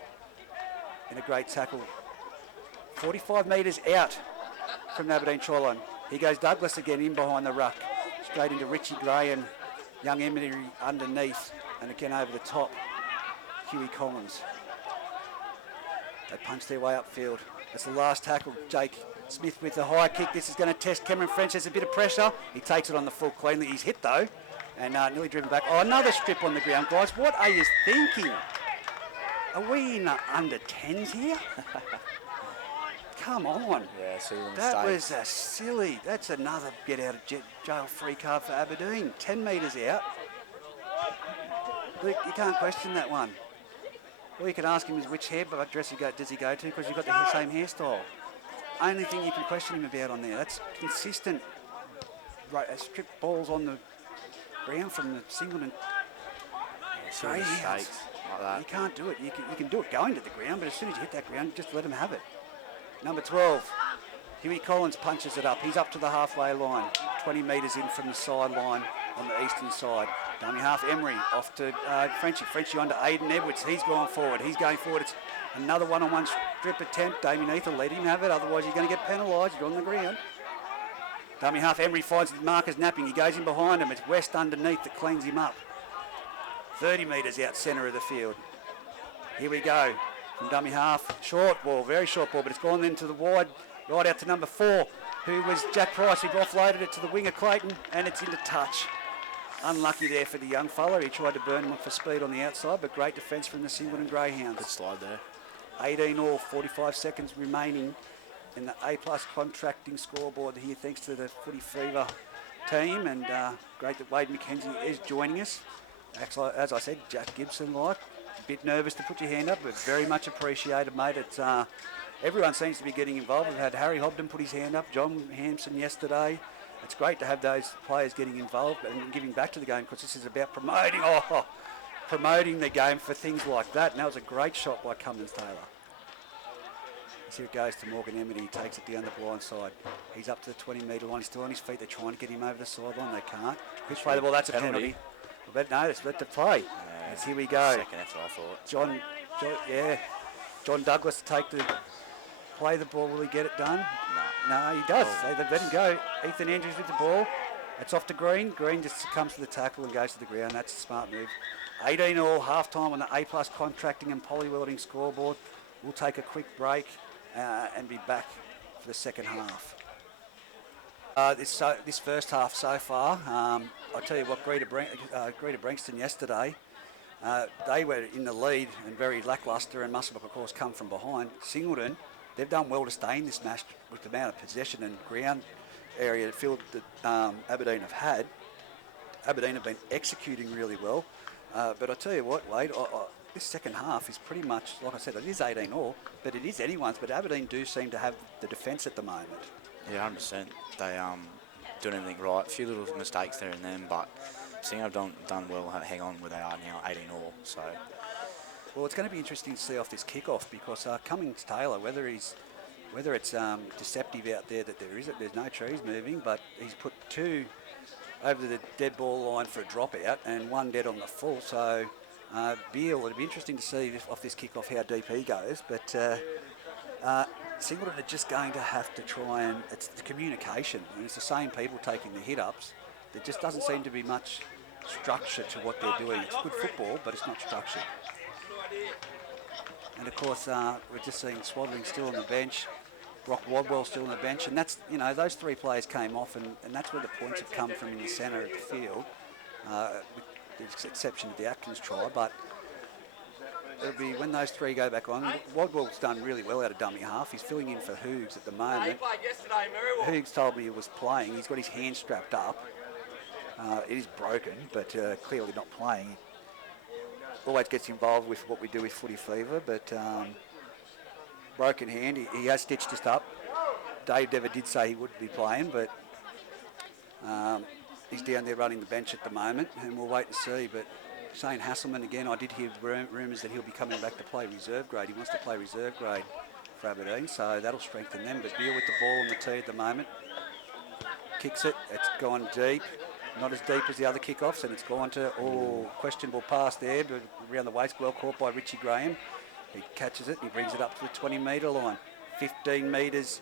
in a great tackle. 45 metres out from the Aberdeen try line. Here goes Douglas again in behind the ruck. Straight into Richie Gray and young Emity underneath. And again over the top, Huey Collins. They punch their way upfield. That's the last tackle. Jake Smith with the high kick. This is going to test Cameron French. There's a bit of pressure. He takes it on the full cleanly. He's hit though, and nearly driven back. Oh, another strip on the ground, guys. What are you thinking? Are we in the under 10s here? Come on. Yeah, see the that mistakes. was a silly. That's another get out of jail free card for Aberdeen. 10 metres out. Luke, you can't question that one. All you can ask him is which hairdress does he go to, because you've got the same hairstyle. Only thing you can question him about on there. That's consistent strip balls on the ground from the Singleton. Silly mistakes like that. You can't do it. You can do it going to the ground, but as soon as you hit that ground, just let him have it. Number 12, Huey Collins punches it up. He's up to the halfway line, 20 metres in from the sideline on the eastern side. Dummy half Emery off to Frenchie. Frenchie on to Aidan Edwards. He's gone forward. He's going forward. It's another one-on-one strip attempt. Damien Ether, let him have it. Otherwise, you're going to get penalised. You're on the ground. Dummy half Emery finds Marcus napping. He goes in behind him. It's West underneath that cleans him up. 30 metres out centre of the field. Here we go. From dummy half. Short ball. Very short ball. But it's gone then to the wide. Right out to number 4, who was Jack Price, who offloaded it to the winger Clayton. And it's into touch. Unlucky there for the young fella. He tried to burn him up for speed on the outside, but great defence from the Singleton Greyhounds. Good slide there. 18 all, 45 seconds remaining in the A-plus contracting scoreboard here, thanks to the Footy Fever team. And great that Wade McKenzie is joining us. Actually, as I said, Jack Gibson, a bit nervous to put your hand up, but very much appreciated, mate. It's everyone seems to be getting involved. We've had Harry Hobden put his hand up, John Hampson yesterday. It's great to have those players getting involved and giving back to the game, because this is about promoting the game for things like that. And that was a great shot by Cummins Taylor. As here it goes to Morgan Emity. He takes it down the blind side. He's up to the 20-metre line. He's still on his feet. They're trying to get him over the sideline. They can't. Quick play the ball. That's a penalty. But no, it's let the play. As here we go. Second effort, I thought. John Douglas play the ball. Will he get it done? No, he does. They've let him go. Ethan Andrews with the ball. It's off to Green. Green just comes to the tackle and goes to the ground. That's a smart move. 18 all, half-time on the A-plus contracting and poly-welding scoreboard. We'll take a quick break and be back for the second half. This first half so far, I'll tell you what, Greater Branxton yesterday, they were in the lead and very lacklustre, and Musselburgh, of course, come from behind. Singleton, they've done well to stay in this match with the amount of possession and ground area field that Aberdeen have had. Aberdeen have been executing really well. But I tell you what, Wade, this second half is pretty much, like I said, it is 18 all, but it is anyone's. But Aberdeen do seem to have the defence at the moment. Yeah, 100%. They doing everything right. A few little mistakes there and then, but Singh have done well. Hang on where they are now, 18 all. So Well, it's going to be interesting to see off this kick-off because Cummings Taylor, whether it's deceptive out there that there's no trees moving, but he's put 2 over the dead ball line for a dropout and 1 dead on the full. So Beale, it'll be interesting to see off this kick-off how deep he goes. But Singleton are just going to have to try and it's the communication, and it's the same people taking the hit-ups. There just doesn't seem to be much structure to what they're doing. It's good football, but it's not structured. And of course, we're just seeing Swaddling still on the bench, Brock Wadwell still on the bench, and that's, those 3 players came off, and that's where the points have come from in the centre of the field, with the exception of the Atkins try. But it'll be when those 3 go back on. Wadwell's done really well out of dummy half. He's filling in for Hoogs at the moment. Hoogs told me he was playing. He's got his hand strapped up. It is broken, but clearly not playing. Always gets involved with what we do with Footy Fever, but broken hand. He has stitched us up. Dave Dever did say he would be playing, but he's down there running the bench at the moment, and we'll wait and see. But Shane Hasselman, again, I did hear rumours that he'll be coming back to play reserve grade. He wants to play reserve grade for Aberdeen, so that'll strengthen them. But Beale with the ball on the tee at the moment. Kicks it. It's gone deep. Not as deep as the other kickoffs, and it's gone to questionable pass there, but around the waist, well caught by Richie Graham. He catches it, he brings it up to the 20-metre line. 15 metres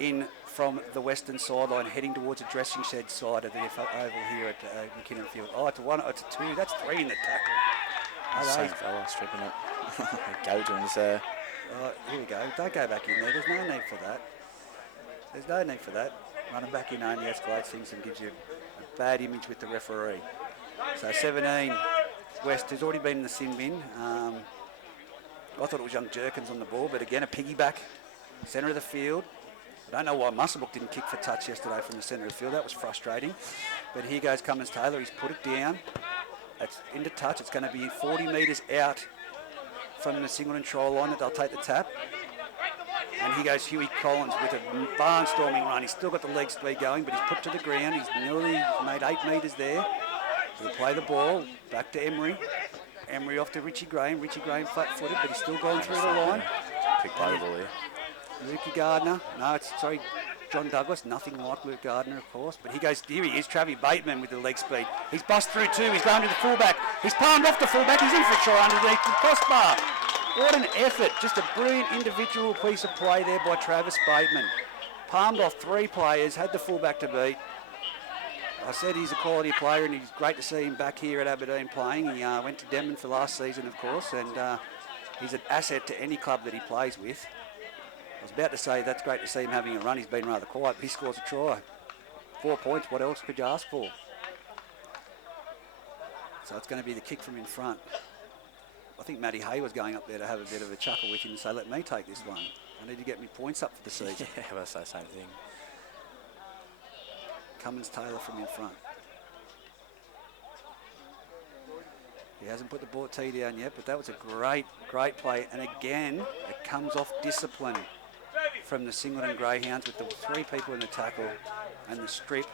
in from the western sideline, heading towards the dressing shed side of the oval here at McKinnon Field. Oh, it's a 1, it's a 2, that's 3 in the tackle. same fella stripping it. Go to him there. Here we go. Don't go back in there. There's no need for that. There's no need for that. Running back in only escalates things and gives you a bad image with the referee. So 17, West has already been in the sin bin. I thought it was young Jerkins on the ball, but again, a piggyback, centre of the field. I don't know why Musselbook didn't kick for touch yesterday from the centre of the field. That was frustrating. But here goes Cummins Taylor. He's put it down. It's into touch. It's going to be 40 metres out from the Singleton try line that they'll take the tap. And here goes Huey Collins with a barnstorming run. He's still got the leg speed going, but he's put to the ground. He's nearly made 8 metres there. He'll play the ball back to Emery. Emery off to Richie Graham. Richie Graham flat-footed, but he's still going through the line. Big play the ball here. Lukey Gardner. No, John Douglas. Nothing like Luke Gardner, of course. But here he is, Travis Bateman with the leg speed. He's bust through 2. He's going to the fullback. He's palmed off the fullback. He's in for a try underneath the crossbar. What an effort. Just a brilliant individual piece of play there by Travis Bateman. Palmed off 3 players, had the fullback to beat. I said he's a quality player, and it's great to see him back here at Aberdeen playing. He went to Denman for last season, of course, and he's an asset to any club that he plays with. I was about to say that's great to see him having a run. He's been rather quiet, but he scores a try. 4 points, what else could you ask for? So it's going to be the kick from in front. I think Matty Hay was going up there to have a bit of a chuckle with him and say, let me take this one. I need to get me points up for the season. Yeah, I was say the same thing. Cummins Taylor from in front. He hasn't put the ball tee down yet, but that was a great play. And again, it comes off discipline from the Singleton Greyhounds with the 3 people in the tackle and the strip.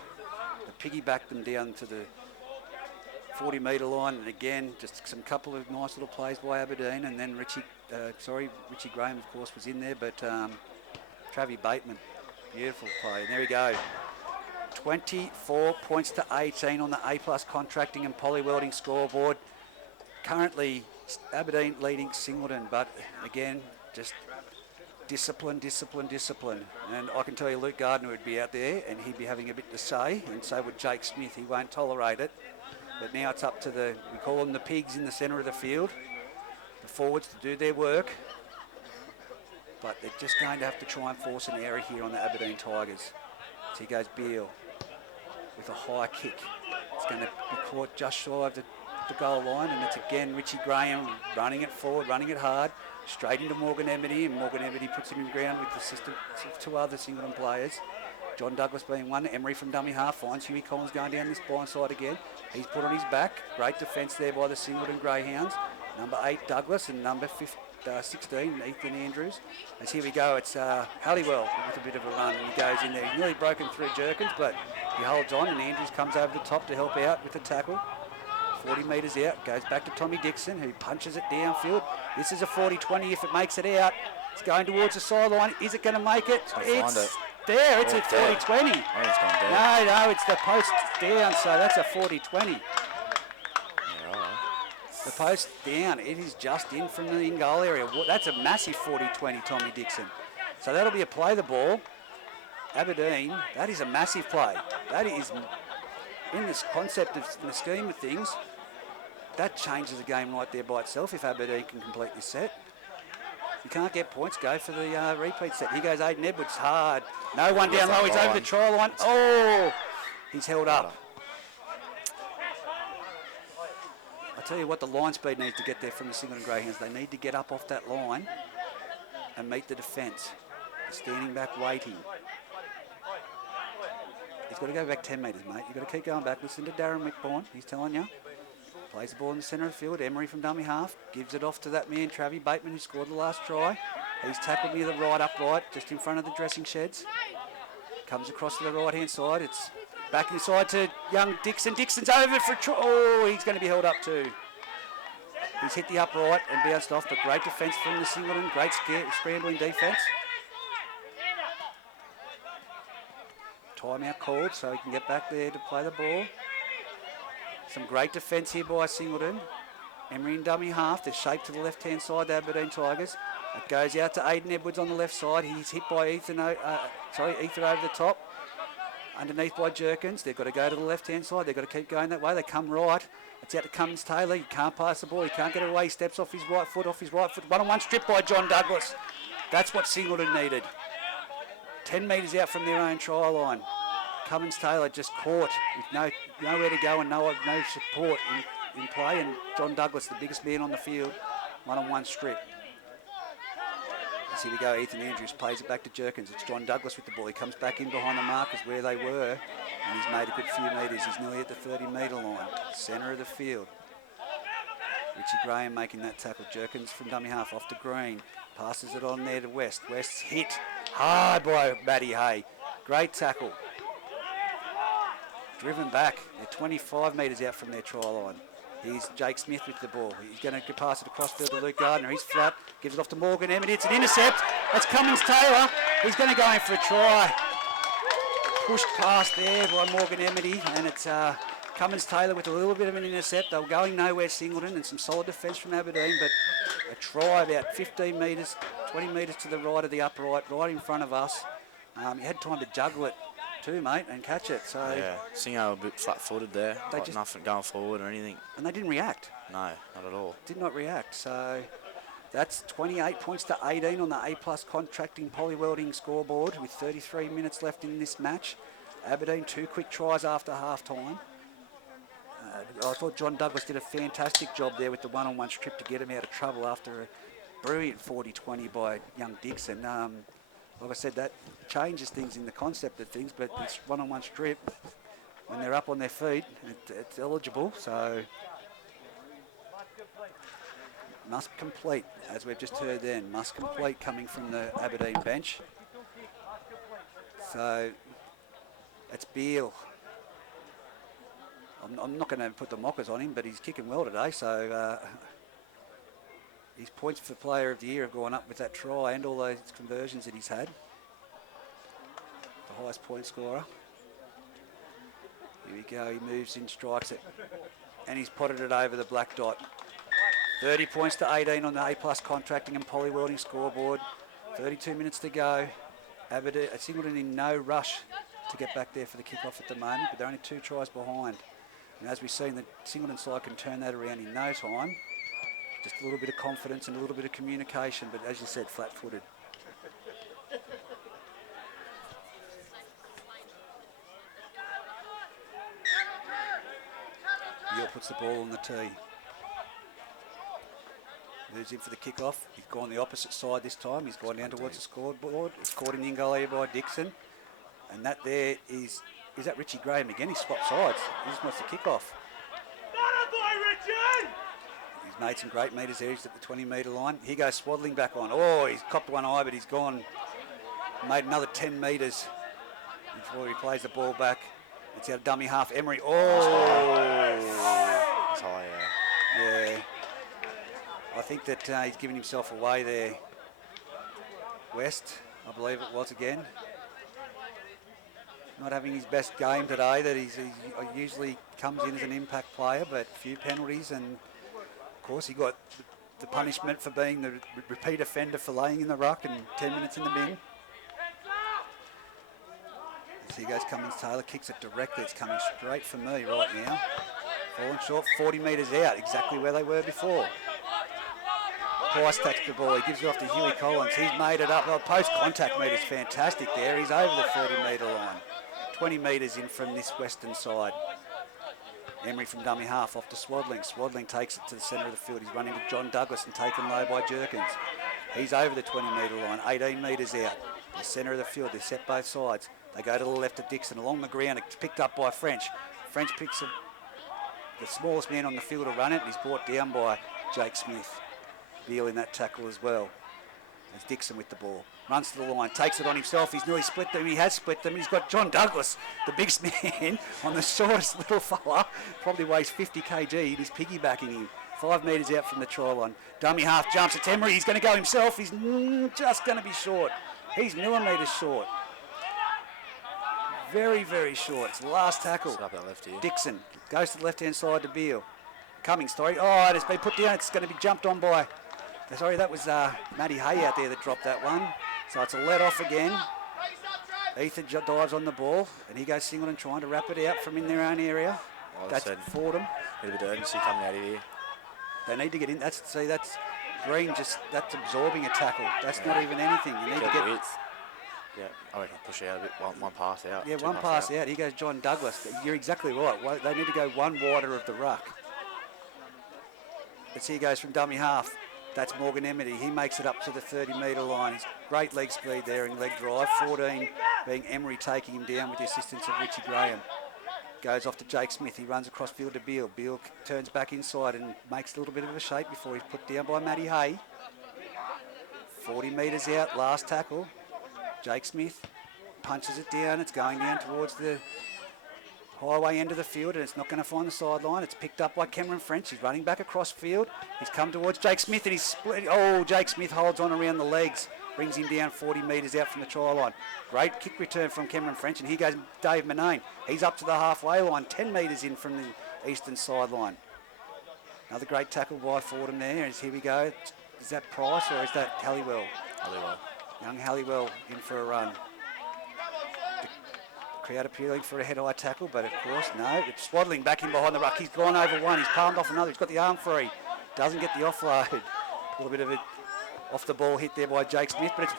To piggyback them down to the 40-metre line, and again, just some couple of nice little plays by Aberdeen, and then Richie Graham, of course, was in there, but Travis Bateman, beautiful play. And there we go. 24 points to 18 on the A+ contracting and poly welding scoreboard. Currently, Aberdeen leading Singleton, but again, just discipline. And I can tell you Luke Gardner would be out there and he'd be having a bit to say, and so would Jake Smith. He won't tolerate it. But now it's up to we call them the pigs in the centre of the field, the forwards, to do their work. But they're just going to have to try and force an error here on the Aberdeen Tigers. So here goes Beale with a high kick. It's going to be caught just shy of the goal line, and it's again Richie Graham running it forward, running it hard, straight into Morgan Emity, and Morgan Emity puts him in ground with the assistance of 2 other Singleton players. John Douglas being one. Emery from dummy half finds Huey Collins going down this blind side again. He's put on his back. Great defence there by the Singleton Greyhounds. Number 8 Douglas and number 16 Ethan Andrews. As here we go, it's Halliwell with a bit of a run. He goes in there. He's nearly broken through Jerkins, but he holds on, and Andrews comes over the top to help out with the tackle. 40 metres out, goes back to Tommy Dixon, who punches it downfield. This is a 40-20 if it makes it out. It's going towards the sideline. Is it going to make it? It's there. It's at 40-20. I think it's gone down. No, it's the post down, so that's a 40-20. Yeah, right. The post down. It is just in from the in-goal area. That's a massive 40-20, Tommy Dixon. So that'll be a play the ball. Aberdeen, that is a massive play. That is, in this concept of, in the scheme of things, that changes the game right there by itself if Aberdeen can complete this set. You can't get points, go for the repeat set. Here goes Aiden Edwards, hard. No one down low, he's over the try line. Oh, he's held up. I tell you what, the line speed needs to get there from the Singleton Greyhounds. They need to get up off that line and meet the defence. They're standing back waiting. He's got to go back 10 metres, mate. You've got to keep going back. Listen to Darren McBourne. He's telling you. Plays the ball in the centre of the field. Emery from dummy half. Gives it off to that man, Travie Bateman, who scored the last try. He's tackled near the right upright, just in front of the dressing sheds. Comes across to the right-hand side. It's back inside to young Dixon. Dixon's over for a try. Oh, he's going to be held up too. He's hit the upright and bounced off, but great defence from the Singleton. Great scrambling defence. Timeout called so he can get back there to play the ball. Some great defence here by Singleton. Emery in dummy half. They're shaped to the left-hand side, the Aberdeen Tigers. It goes out to Aiden Edwards on the left side. He's hit by Ethan over the top. Underneath by Jerkins. They've got to go to the left-hand side. They've got to keep going that way. They come right. It's out to Cummins Taylor. He can't pass the ball. He can't get it away. He steps off his right foot. One-on-one strip by John Douglas. That's what Singleton needed. 10 metres out from their own try line. Cummins Taylor just caught with nowhere to go and no support in play. And John Douglas, the biggest man on the field, one-on-one strip. As here we go, Ethan Andrews plays it back to Jerkins. It's John Douglas with the ball. He comes back in behind the markers where they were, and he's made a good few metres. He's nearly at the 30-metre line, centre of the field. Richie Graham making that tackle. Jerkins from dummy half off to Green. Passes it on there to West. West's hit hard by Matty Hay. Great tackle. Driven back. They're 25 metres out from their try line. Here's Jake Smith with the ball. He's going to pass it across field to Luke Gardner. He's flat. Gives it off to Morgan Emmett. It's an intercept. That's Cummins Taylor. He's going to go in for a try. Pushed past there by Morgan Emmett. And it's Cummins Taylor with a little bit of an intercept. They were going nowhere, Singleton, and some solid defence from Aberdeen. But a try about 15 metres, 20 metres to the right of the upright, right in front of us. He had time to juggle it too, mate, and catch it. So yeah, Singo a bit flat-footed there. Like nothing going forward or anything. And they didn't react. No, not at all. Did not react. So that's 28 points to 18 on the A-plus contracting polywelding scoreboard with 33 minutes left in this match. Aberdeen 2 quick tries after half-time. I thought John Douglas did a fantastic job there with the one-on-one strip to get him out of trouble after a brilliant 40-20 by young Dixon. Like I said, that changes things in the concept of things, but this one-on-one strip, when they're up on their feet, it's eligible, so must complete, as we've just heard then, must complete coming from the Aberdeen bench. So it's Beale. I'm not going to put the mockers on him, but he's kicking well today, so his points for player of the year have gone up with that try and all those conversions that he's had. The highest point scorer. Here we go, he moves in, strikes it, and he's potted it over the black dot. 30 points to 18 on the A-plus contracting and polywelding scoreboard. 32 minutes to go. Aberdeen, Singleton in no rush to get back there for the kick-off at the moment, but they're only 2 tries behind. And as we've seen, the Singleton side can turn that around in no time. Just a little bit of confidence and a little bit of communication, but as you said, flat-footed. Yale puts the ball on the tee. Moves in for the kick-off. He's gone the opposite side this time. He's gone down towards the scoreboard. It's caught in the in-goal area by Dixon. And that there is that Richie Graham again? He swapped sides. He just wants the kick-off. He's made some great metres there. He's at the 20-metre line. He goes swaddling back on. Oh, he's copped one eye, but he's gone. Made another 10 metres before he plays the ball back. It's out of dummy half. Emery. Oh! That's high, yeah. Yeah. I think that he's given himself away there. West, I believe it was again. Not having his best game today. That he usually comes in as an impact player, but a few penalties, and of course he got the punishment for being the repeat offender for laying in the ruck and 10 minutes in the bin. As he goes Cummins Taylor, kicks it directly. It's coming straight for me right now. Falling short, 40 metres out, exactly where they were before. Price takes the ball, he gives it off to Huey Collins. He's made it up. Well, post-contact meter's fantastic there. He's over the 30-metre line. 20 metres in from this western side. Emery from dummy half off to Swadling. Swadling takes it to the centre of the field. He's running to John Douglas and taken low by Jerkins. He's over the 20-metre line, 18 metres out. The centre of the field, they're set both sides. They go to the left of Dixon. Along the ground, it's picked up by French. French picks the smallest man on the field to run it, and he's brought down by Jake Smith. Beale in that tackle as well. There's Dixon with the ball. Runs to the line, takes it on himself. He's nearly split them. He has split them. He's got John Douglas, the biggest man, on the shortest little fella. Probably weighs 50 kg. And he's piggybacking him. 5 metres out from the try line. Dummy half jumps at Emery. He's going to go himself. He's just going to be short. He's millimetres short. Very, very short. It's the last tackle. Up that left here. Dixon goes to the left-hand side to Beale. Cummings, sorry. Oh, it's been put down. It's going to be jumped on by... Sorry, that was Matty Hay out there that dropped that one. So it's a let-off again. Ethan dives on the ball, and he goes Singleton trying to wrap it out from in their own area. That's Fordham. A bit of urgency coming out of here. They need to get in. That's Green that's absorbing a tackle. That's not even anything. You need to get... width. Yeah, I reckon push out a bit, one pass out. Yeah, one pass out. He goes John Douglas. You're exactly right. They need to go one wider of the ruck. Let's see, he goes from dummy half. That's Morgan Emity. He makes it up to the 30-metre line. He's great leg speed there and leg drive. 14 being Emery taking him down with the assistance of Richie Graham. Goes off to Jake Smith. He runs across field to Beale. Beale turns back inside and makes a little bit of a shape before he's put down by Matty Hay. 40 metres out, last tackle. Jake Smith punches it down. It's going down towards the highway end of the field, and it's not going to find the sideline. It's picked up by Cameron French. He's running back across field. He's come towards Jake Smith, and he's split. Oh, Jake Smith holds on around the legs. Brings him down 40 metres out from the try line. Great kick return from Cameron French, and here goes Dave Manane. He's up to the halfway line, 10 metres in from the eastern sideline. Another great tackle by Fordham there. And here we go. Is that Price or is that Halliwell? Halliwell. Young Halliwell in for a run. The crowd appealing for a head-high tackle, but of course, no. It's Swadling back in behind the ruck. He's gone over one. He's palmed off another. He's got the arm free. Doesn't get the offload. A little bit of a off-the-ball hit there by Jake Smith, but it's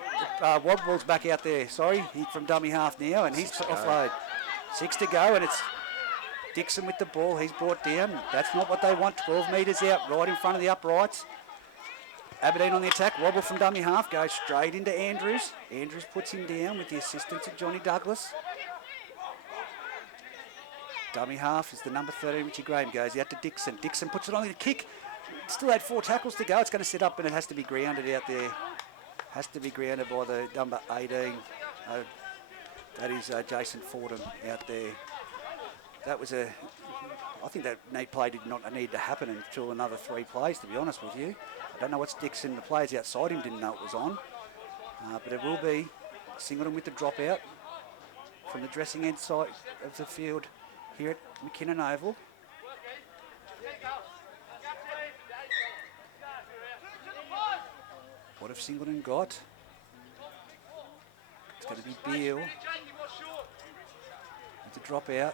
Wadball's back out there. Sorry, he's from dummy half now, and he's offload. 6 to go, and it's Dixon with the ball. He's brought down. That's not what they want. 12 metres out, right in front of the uprights. Aberdeen on the attack. Wobble from dummy half. Goes straight into Andrews. Andrews puts him down with the assistance of Johnny Douglas. Dummy half is the number 13, Richie Graham. Goes out to Dixon. Dixon puts it on the kick. Still had 4 tackles to go. It's going to set up, and it has to be grounded out there. Has to be grounded by the number 18. That is Jason Fordham out there. That was I think that play did not need to happen until another 3 plays, to be honest with you. I don't know what's Dixon. The players outside him didn't know it was on. But it will be Singleton with the dropout from the dressing end side of the field here at McKinnon Oval. What have Singleton got? It's going to be Beale with the dropout.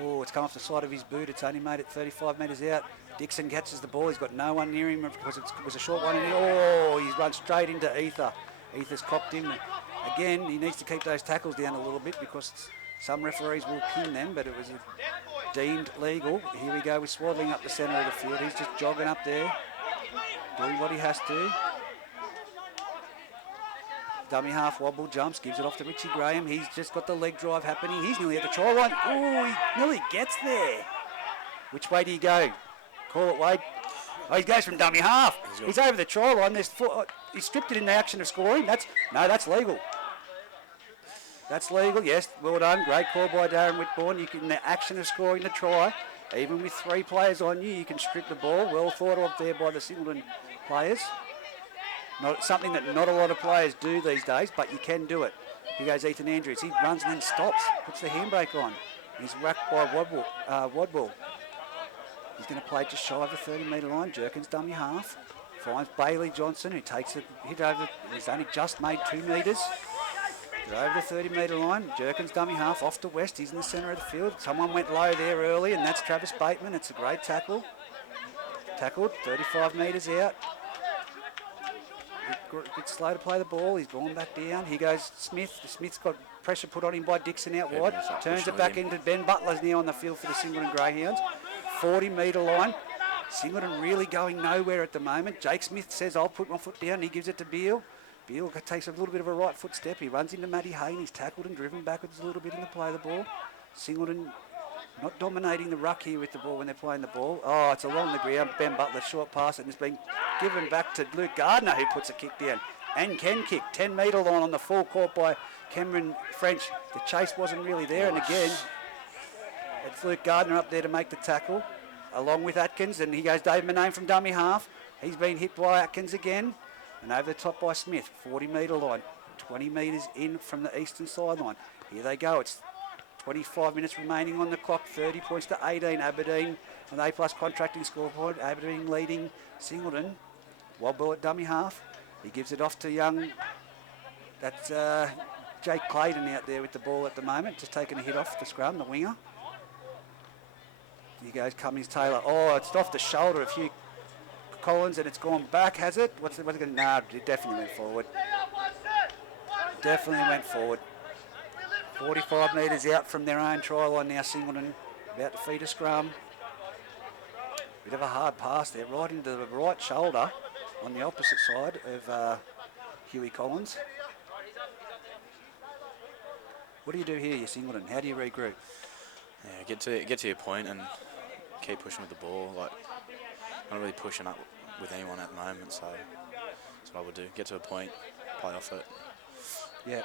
Oh, it's come off the side of his boot. It's only made it 35 metres out. Dixon catches the ball. He's got no one near him because it was a short one. And he's run straight into Ether. Ether's copped him. Again, he needs to keep those tackles down a little bit because some referees will pin them, but it was deemed legal. Here we go with Swadling up the centre of the field. He's just jogging up there, doing what he has to. Dummy half wobble jumps, gives it off to Richie Graham. He's just got the leg drive happening. He's nearly at the try line. Oh, he nearly gets there. Which way do you go? Call it, Wade. Oh, he goes from dummy half. He's over the try line. He stripped it in the action of scoring. That's legal. That's legal, yes. Well done. Great call by Darren Whitbourne. You can, in the action of scoring the try, Even with 3 players on you, you can strip the ball. Well thought of there by the Singleton players. Not something that not a lot of players do these days, but you can do it. Here goes Ethan Andrews. He runs and then stops, puts the handbrake on. He's whacked by Wadwell. He's going to play just shy of the 30-metre line. Jerkins dummy half. Finds Bailey Johnson, who takes a hit over. He's only just made 2 metres. They're over the 30-metre line. Jerkins dummy half off to West. He's in the centre of the field. Someone went low there early, and that's Travis Bateman. It's a great tackle. Tackled, 35 metres out. A bit slow to play the ball. He's gone back down. Here goes Smith. Smith's got pressure put on him by Dixon out wide. Turns it back into Ben Butler's now on the field for the Singleton Greyhounds. 40-metre line. Singleton really going nowhere at the moment. Jake Smith says, I'll put my foot down. And he gives it to Beale. Beale takes a little bit of a right foot step. He runs into Matty Hayne. He's tackled and driven backwards a little bit in the play of the ball. Singleton not dominating the ruck here with the ball when they're playing the ball. Oh, it's along the ground. Ben Butler, short pass, and it's been given back to Luke Gardner, who puts a kick down and can kick. 10-metre line on the full court by Cameron French. The chase wasn't really there, and again, it's Luke Gardner up there to make the tackle, along with Atkins, and he goes Dave Manane from dummy half. He's been hit by Atkins again, and over the top by Smith. 40-metre line, 20 metres in from the eastern sideline. Here they go. It's 25 minutes remaining on the clock, 30 points to 18. Aberdeen on the A+ contracting scoreboard. Aberdeen leading Singleton. Wadwell at dummy half. He gives it off to young. That's Jake Clayton out there with the ball at the moment, just taking a hit off the scrum, the winger. Here goes Cummings Taylor. Oh, it's off the shoulder of Hugh Collins, and it's gone back, has it? What's it going to? No, it definitely went forward. Definitely went forward. 45 metres out from their own try line now, Singleton. About to feed a scrum. Bit of a hard pass there, right into the right shoulder on the opposite side of Huey Collins. What do you do here, you Singleton? How do you regroup? Yeah, get to your point and keep pushing with the ball. Like, I'm not really pushing up with anyone at the moment, so that's what I would do. Get to a point, play off it. Yeah.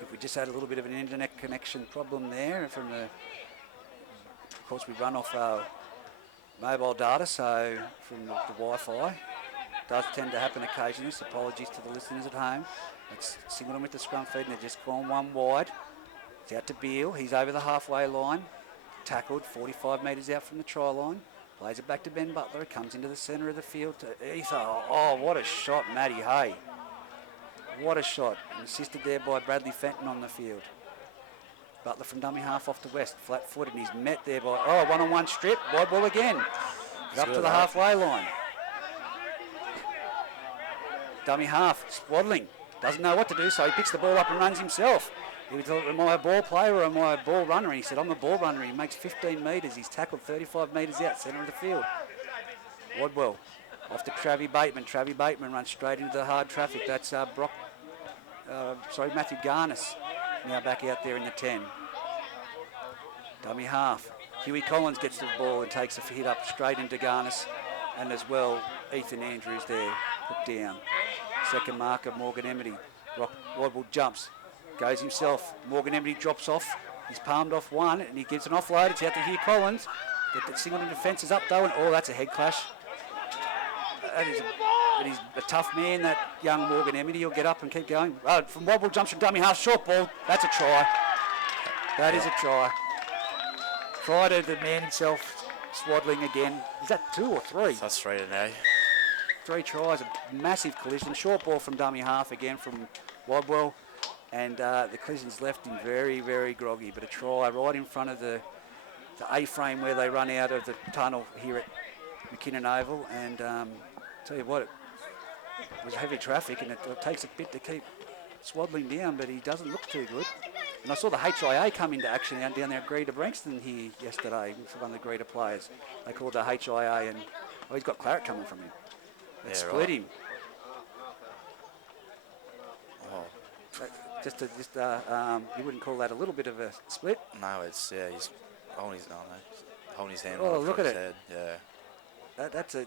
If we just had a little bit of an internet connection problem there from the, of course we run off mobile data, so from the Wi-Fi. Does tend to happen occasionally, so apologies to the listeners at home. It's Singleton with the scrum feed, and they've just gone one wide. It's out to Beale. He's over the halfway line. Tackled 45 metres out from the try line. Plays it back to Ben Butler. It comes into the centre of the field to Ether. Oh, what a shot, Matty Hay. What a shot. And assisted there by Bradley Fenton on the field. Butler from dummy half off to West. Flat footed, and he's met there by, one-on-one strip. Wide ball again. He's up to the halfway line. Dummy half, Swaddling. Doesn't know what to do, so he picks the ball up and runs himself. He was, am I a ball player or am I a ball runner? And he said, I'm a ball runner. He makes 15 metres. He's tackled 35 metres out, centre of the field. Wadwell off to Travie Bateman. Travie Bateman runs straight into the hard traffic. That's Matthew Garnis now back out there in the 10. Dummy half. Huey Collins gets the ball and takes a hit up straight into Garnis. And as well, Ethan Andrews there, put down. Second marker, Morgan Emity. Wadwell jumps. Goes himself. Morgan Emity drops off. He's palmed off one and he gives an offload. It's out to Hugh Collins. The Singleton defence is up though, and that's a head clash. He's a tough man, that young Morgan Emity. He'll get up and keep going. From Wadwell jumps from dummy half, short ball. That's a try. That is a try. Try to the man himself, Swaddling again. Is that 2 or 3? That's 3 today. 3 tries, a massive collision. Short ball from dummy half again from Wadwell. And the collision's left him very, very groggy. But a try right in front of the A-frame where they run out of the tunnel here at McKinnon Oval. And tell you what, it was heavy traffic and it takes a bit to keep Swaddling down, but he doesn't look too good. And I saw the HIA come into action down there at Greta Brankston here yesterday for one of the Greta players. They called the HIA and he's got claret coming from him. It split him. Oh. You wouldn't call that a little bit of a split? No, he's holding his hand. Oh, right look at it. head. Yeah. That's a.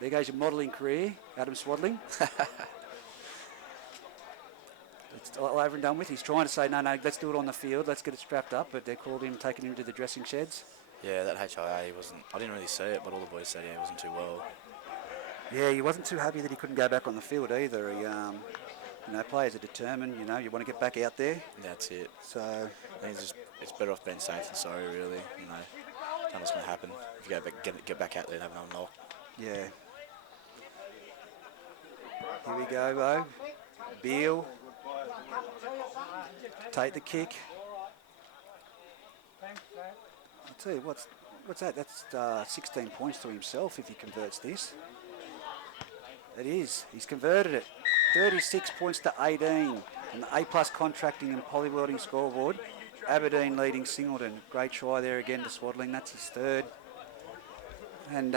There goes your modelling career, Adam Swaddling. it's all over and done with. He's trying to say, no, let's do it on the field. Let's get it strapped up. But they called him, taking him to the dressing sheds. Yeah, that HIA wasn't. I didn't really see it, but all the boys said he wasn't too well. Yeah, he wasn't too happy that he couldn't go back on the field either. He, players are determined. You want to get back out there. That's it. So I think it's better off being safe than sorry, really. Don't know what's going to happen. If you get back out there and have another knock. yeah. Here we go, Bo. Beale. Take the kick. I'll tell you, what's that? That's 16 points to himself if he converts this. It is. He's converted it. 36 points to 18 on the A+ contracting and polywelding scoreboard. Aberdeen leading Singleton. Great try there again to Swaddling. That's his third. And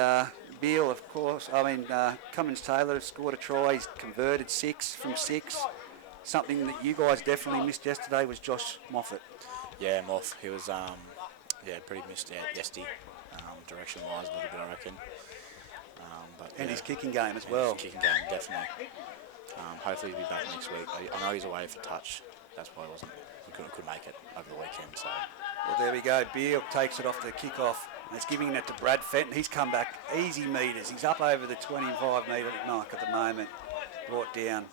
Beale, of course, Cummins-Taylor scored a try. He's converted 6 from 6. Something that you guys definitely missed yesterday was Josh Moffat. Yeah, Moff. He was, pretty missed out yesterday, direction-wise a little bit, I reckon. And his kicking game as well. His kicking game, definitely. Hopefully he'll be back next week. I know he's away for touch. That's why we couldn't make it over the weekend. So. Well, there we go. Beale takes it off the kick-off. And it's giving it to Brad Fenton. He's come back easy metres. He's up over the 25-metre mark at the moment. Brought down.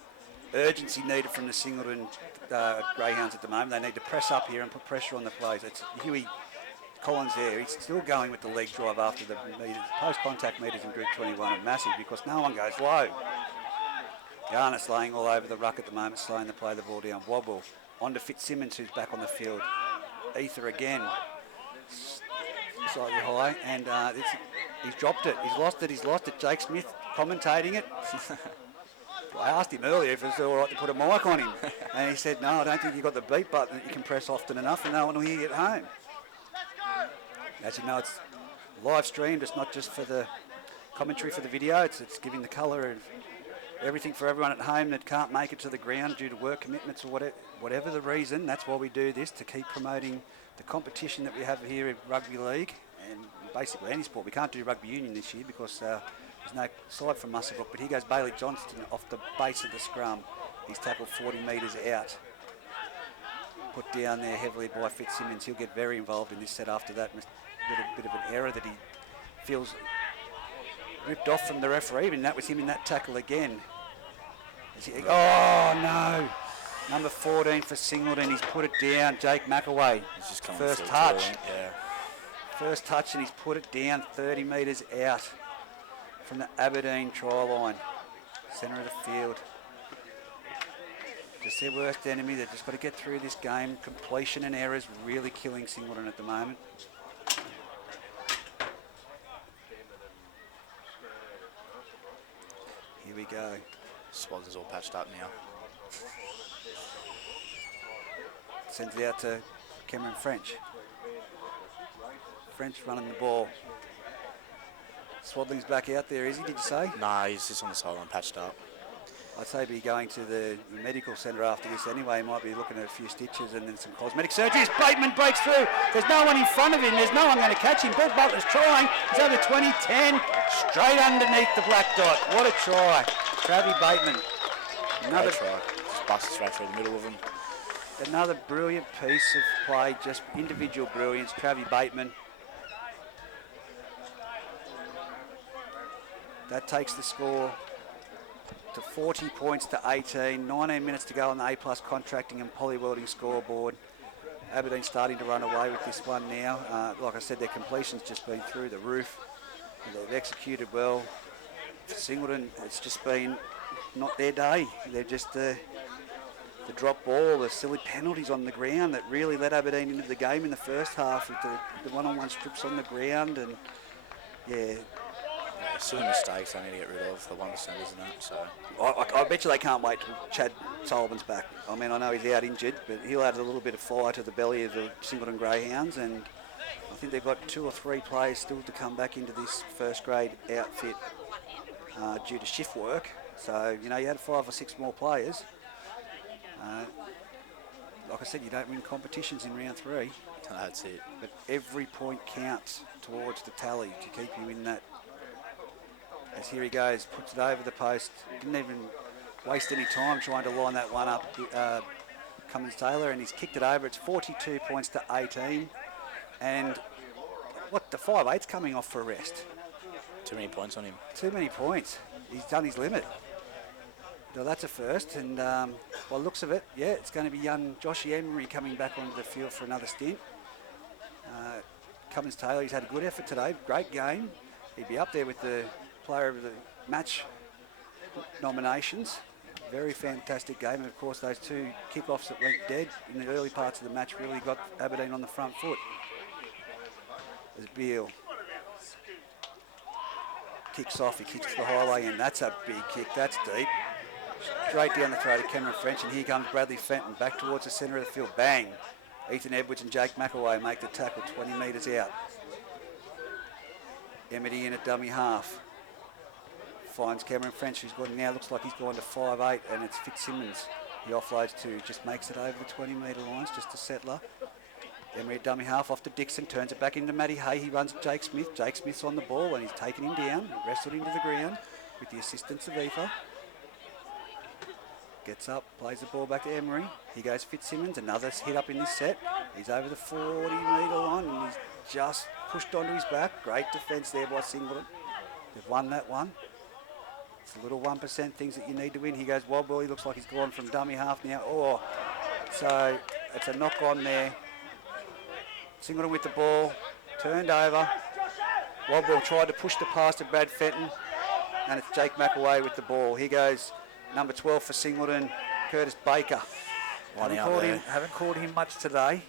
Urgency needed from the Singleton Greyhounds at the moment. They need to press up here and put pressure on the plays. It's Huey Collins there. He's still going with the leg drive after the metres. Post-contact metres in Group 21 are massive because no one goes low. Garnett's laying all over the ruck at the moment, slowing the play the ball down. Wobble. On to Fitzsimmons, who's back on the field. Ether again. Slightly high. And he's dropped it. He's lost it. Jake Smith commentating it. I asked him earlier if it was all right to put a mic on him. And he said, no, I don't think you've got the beep button that you can press often enough and no one will hear you at home. As you know, it's live streamed. It's not just for the commentary for the video. It's giving the colour of everything for everyone at home that can't make it to the ground due to work commitments or whatever the reason. That's why we do this, to keep promoting the competition that we have here in rugby league and basically any sport. We can't do rugby union this year because there's no side from Musselbrook, but here goes Bailey Johnston off the base of the scrum. He's tackled 40 metres out. Put down there heavily by Fitzsimmons. He'll get very involved in this set after that. A bit of an error that he feels ripped off from the referee, and that was him in that tackle again. Oh no! Number 14 for Singleton. He's put it down. Jake McAway. He's just First touch. First touch, and he's put it down 30 metres out from the Aberdeen try line. Centre of the field. Just their worst enemy. They've just got to get through this game. Completion and errors really killing Singleton at the moment. Here we go. Swags is all patched up now. Sends it out to Cameron French. French running the ball. Swaddling's back out there, is he, did you say? Nah, he's just on the sideline, patched up. I'd say be going to the medical centre after this anyway. He might be looking at a few stitches and then some cosmetic surgeries. Bateman breaks through. There's no one in front of him. There's no one going to catch him. Brett Butler's trying. He's over 20, 10. Straight underneath the black dot. What a try. Travie Bateman. Another try. Just busts right through the middle of him. Another brilliant piece of play. Just individual brilliance. Travie Bateman. That takes the score to 40 points to 18. 19 minutes to go on the A+ contracting and polywelding scoreboard. Aberdeen starting to run away with this one now. Like I said, their completion's just been through the roof. They've executed well. For Singleton, it's just been not their day. They're just the drop ball, the silly penalties on the ground that really let Aberdeen into the game in the first half with the one-on-one strips on the ground. And yeah, silly mistakes they need to get rid of, the 1%, isn't it? So I bet you they can't wait till Chad Sullivan's back. I mean, I know he's out injured, but he'll add a little bit of fire to the belly of the Singleton Greyhounds, and I think they've got 2 or 3 players still to come back into this first grade outfit due to shift work. So, you know, you had 5 or 6 more players. Like I said, you don't win competitions in round 3. That's it. But every point counts towards the tally to keep you in that. As here he goes, puts it over the post. Didn't even waste any time trying to line that one up, Cummins-Taylor, and he's kicked it over. It's 42 points to 18. And what, the 5'8's coming off for a rest. Too many points on him. Too many points. He's done his limit. So that's a first, and by the looks of it, yeah, it's going to be young Joshy Emery coming back onto the field for another stint. Cummins-Taylor, he's had a good effort today, great game. He'd be up there with the player of the match nominations. Very fantastic game, and of course those two kickoffs that went dead in the early parts of the match really got Aberdeen on the front foot. There's Beale. Kicks off, he kicks to the highway, and that's a big kick, that's deep. Straight down the throat of Cameron French, and here comes Bradley Fenton back towards the centre of the field. Bang! Ethan Edwards and Jake McAway make the tackle 20 metres out. Emmety in at dummy half. Finds Cameron French, who's gone now, looks like he's gone to 5'8", and it's Fitzsimmons he offloads to, just makes it over the 20-metre lines, just a settler. Emery at dummy half off to Dixon, turns it back into Matty Hay, he runs at Jake Smith. Jake Smith's on the ball and he's taken him down, wrestled into the ground with the assistance of Aoife. Gets up, plays the ball back to Emery. He goes Fitzsimmons, another hit up in this set. He's over the 40-metre line and he's just pushed onto his back. Great defence there by Singleton. They've won that one. It's the little 1% things that you need to win. He goes Wobble, he looks like he's gone from dummy half now. Oh, so it's a knock on there. Singleton with the ball, turned over. Wobble tried to push the pass to Brad Fenton, and it's Jake McAway with the ball. Here goes number 12 for Singleton, Curtis Baker. Haven't caught him much today.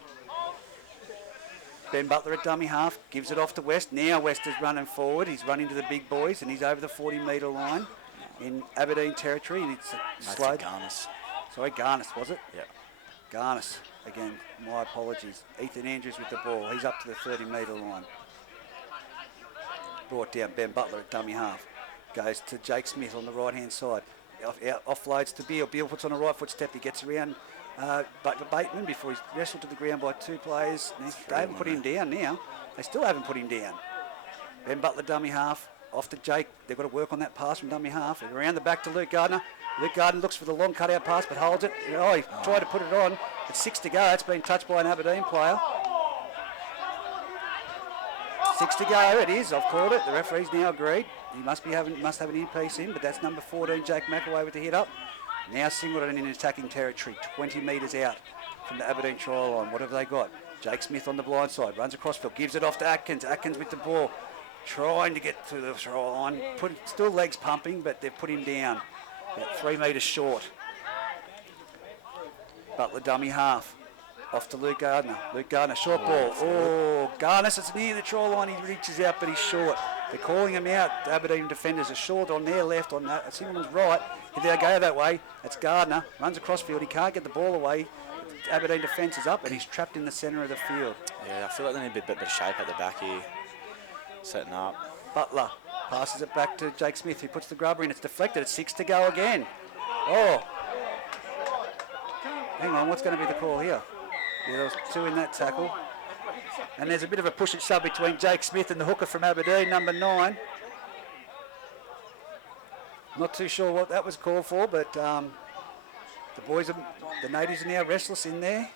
Ben Butler at dummy half, gives it off to West. Now West is running forward. He's running to the big boys, and he's over the 40-metre line in Aberdeen territory. And it's a slow. Garnis. Sorry, Garnis, was it? Yeah. Garnis. Again, my apologies. Ethan Andrews with the ball. He's up to the 30-metre line. Brought down Ben Butler at dummy half. Goes to Jake Smith on the right-hand side. Offloads to Beale. Beale puts on a right foot step. He gets around Bateman before he's wrestled to the ground by two players. They haven't put him down now. They still haven't put him down. Ben Butler dummy half. Off to Jake. They've got to work on that pass from dummy half. And around the back to Luke Gardner. Luke Gardner looks for the long cut-out pass but holds it. Oh, he tried to put it on. It's 6 to go. It's been touched by an Aberdeen player. 6 to go. It is. I've called it. The referee's now agreed. He must have an earpiece in, but that's number 14, Jake McAway with the hit up. Now Singleton in attacking territory, 20 metres out from the Aberdeen try line. What have they got? Jake Smith on the blind side, runs across field, gives it off to Atkins. Atkins with the ball, trying to get to the try line. Still legs pumping, but they've put him down. About 3 metres short. Butler dummy half. Off to Luke Gardner. Luke Gardner, short ball. Oh, Garnis, it's near the try line. He reaches out, but he's short. They're calling him out. The Aberdeen defenders are short on their left, on that. Singleton's right. If they go that way, it's Gardner. Runs across field. He can't get the ball away. The Aberdeen defence is up, and he's trapped in the centre of the field. Yeah, I feel like they need a bit of shape at the back here. Setting up. Butler passes it back to Jake Smith, who puts the grubber in. It's deflected. It's 6 to go again. Oh. Hang on, what's going to be the call here? Yeah, there was 2 in that tackle. And there's a bit of a push and shove between Jake Smith and the hooker from Aberdeen, number 9. Not too sure what that was called for, but the natives are now restless in there.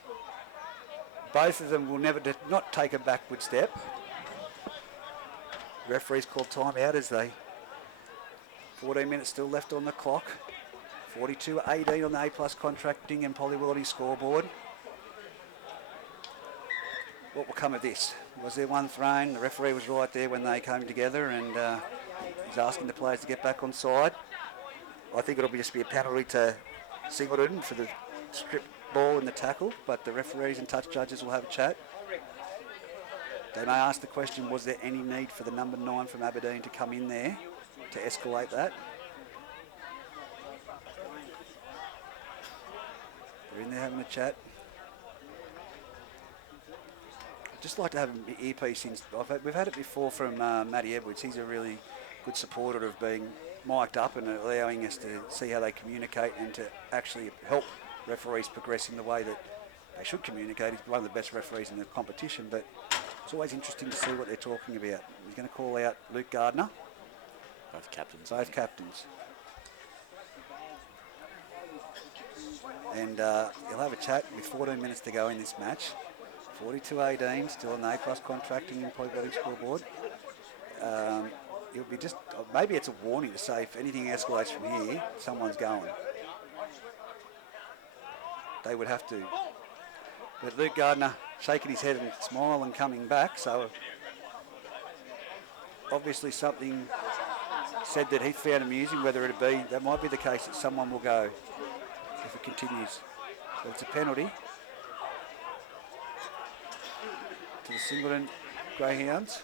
Both of them will not take a backward step. Referee's called time out as they 14 minutes still left on the clock. 42-18 on the A+ contracting and Polywilloty scoreboard. What will come of this? Was there one thrown? The referee was right there when they came together, and he's asking the players to get back on side. I think it'll just be a penalty to Singleton for the strip ball and the tackle, but the referees and touch judges will have a chat. They may ask the question, was there any need for the number 9 from Aberdeen to come in there to escalate that? They're in there having a chat. I'd just like to have an earpiece in. We've had it before from Matty Edwards. He's a really good supporter of being mic'd up and allowing us to see how they communicate and to actually help referees progress in the way that they should communicate. He's one of the best referees in the competition, but it's always interesting to see what they're talking about. He's going to call out Luke Gardner. Both captains. Both captains. And he'll have a chat with 14 minutes to go in this match. 42-18, still an A-plus contracting and polybuilding scoreboard. It'll be just, maybe it's a warning to say if anything escalates from here, someone's going. They would have to. But Luke Gardner shaking his head and smiling coming back, so obviously something said that he found amusing, whether it be, that might be the case that someone will go if it continues. So it's a penalty to the Singleton Greyhounds.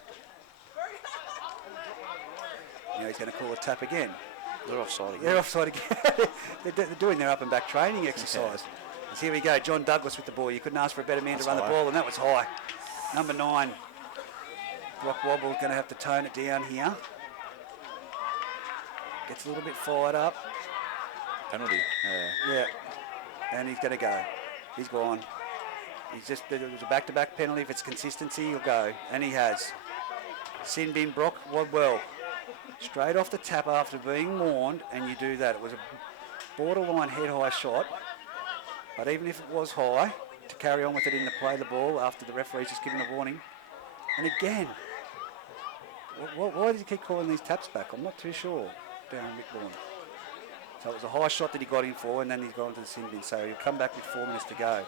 Now he's going to call a tap again. They're offside again. They're offside again. they're doing their up and back training exercise. So here we go, John Douglas with the ball. You couldn't ask for a better man to run the ball, and that was high. Number 9, Brock Wobble's going to have to tone it down here. Gets a little bit fired up. Penalty. Yeah. And he's going to go. He's gone. It was a back-to-back penalty. If it's consistency, he'll go. And he has. Sin bin Brock Wadwell. Straight off the tap after being warned, and you do that. It was a borderline head-high shot. But even if it was high, to carry on with it in the play of the ball after the referee's just given a warning. And again, why does he keep calling these taps back? I'm not too sure. Down in Whitbourne. So it was a high shot that he got in for, and then he's gone to the sin bin. So he'll come back with 4 minutes to go.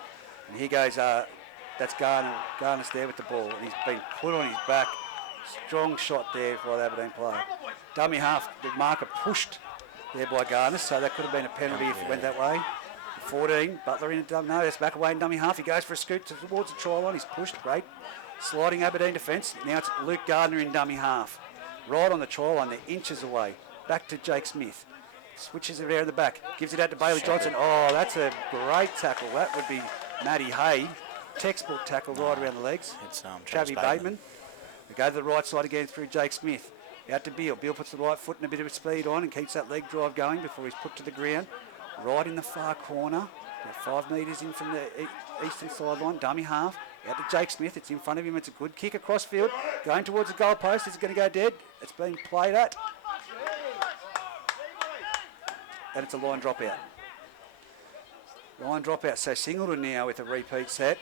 And here goes, that's Garner. Garner's there with the ball, and he's been put on his back. Strong shot there for the Aberdeen player. Dummy half, the marker pushed there by Garner, so that could have been a penalty if it went that way. 14, Butler in a dummy, no, that's back away in dummy half. He goes for a scoot towards the try line. He's pushed, great. Sliding Aberdeen defence. Now it's Luke Gardner in dummy half. Right on the try line, they're inches away. Back to Jake Smith. Switches it around the back. Gives it out to Bailey Johnson. Oh, that's a great tackle. That would be Matty Hay. Textbook tackle right around the legs. It's Travis Bateman. We go to the right side again through Jake Smith. Out to Beale. Beale puts the right foot and a bit of speed on and keeps that leg drive going before he's put to the ground. Right in the far corner. About 5 metres in from the eastern sideline. Dummy half. Out to Jake Smith. It's in front of him. It's a good kick across field. Going towards the goal post. Is it going to go dead? It's been played at. And it's a line dropout. Line dropout. So Singleton now with a repeat set.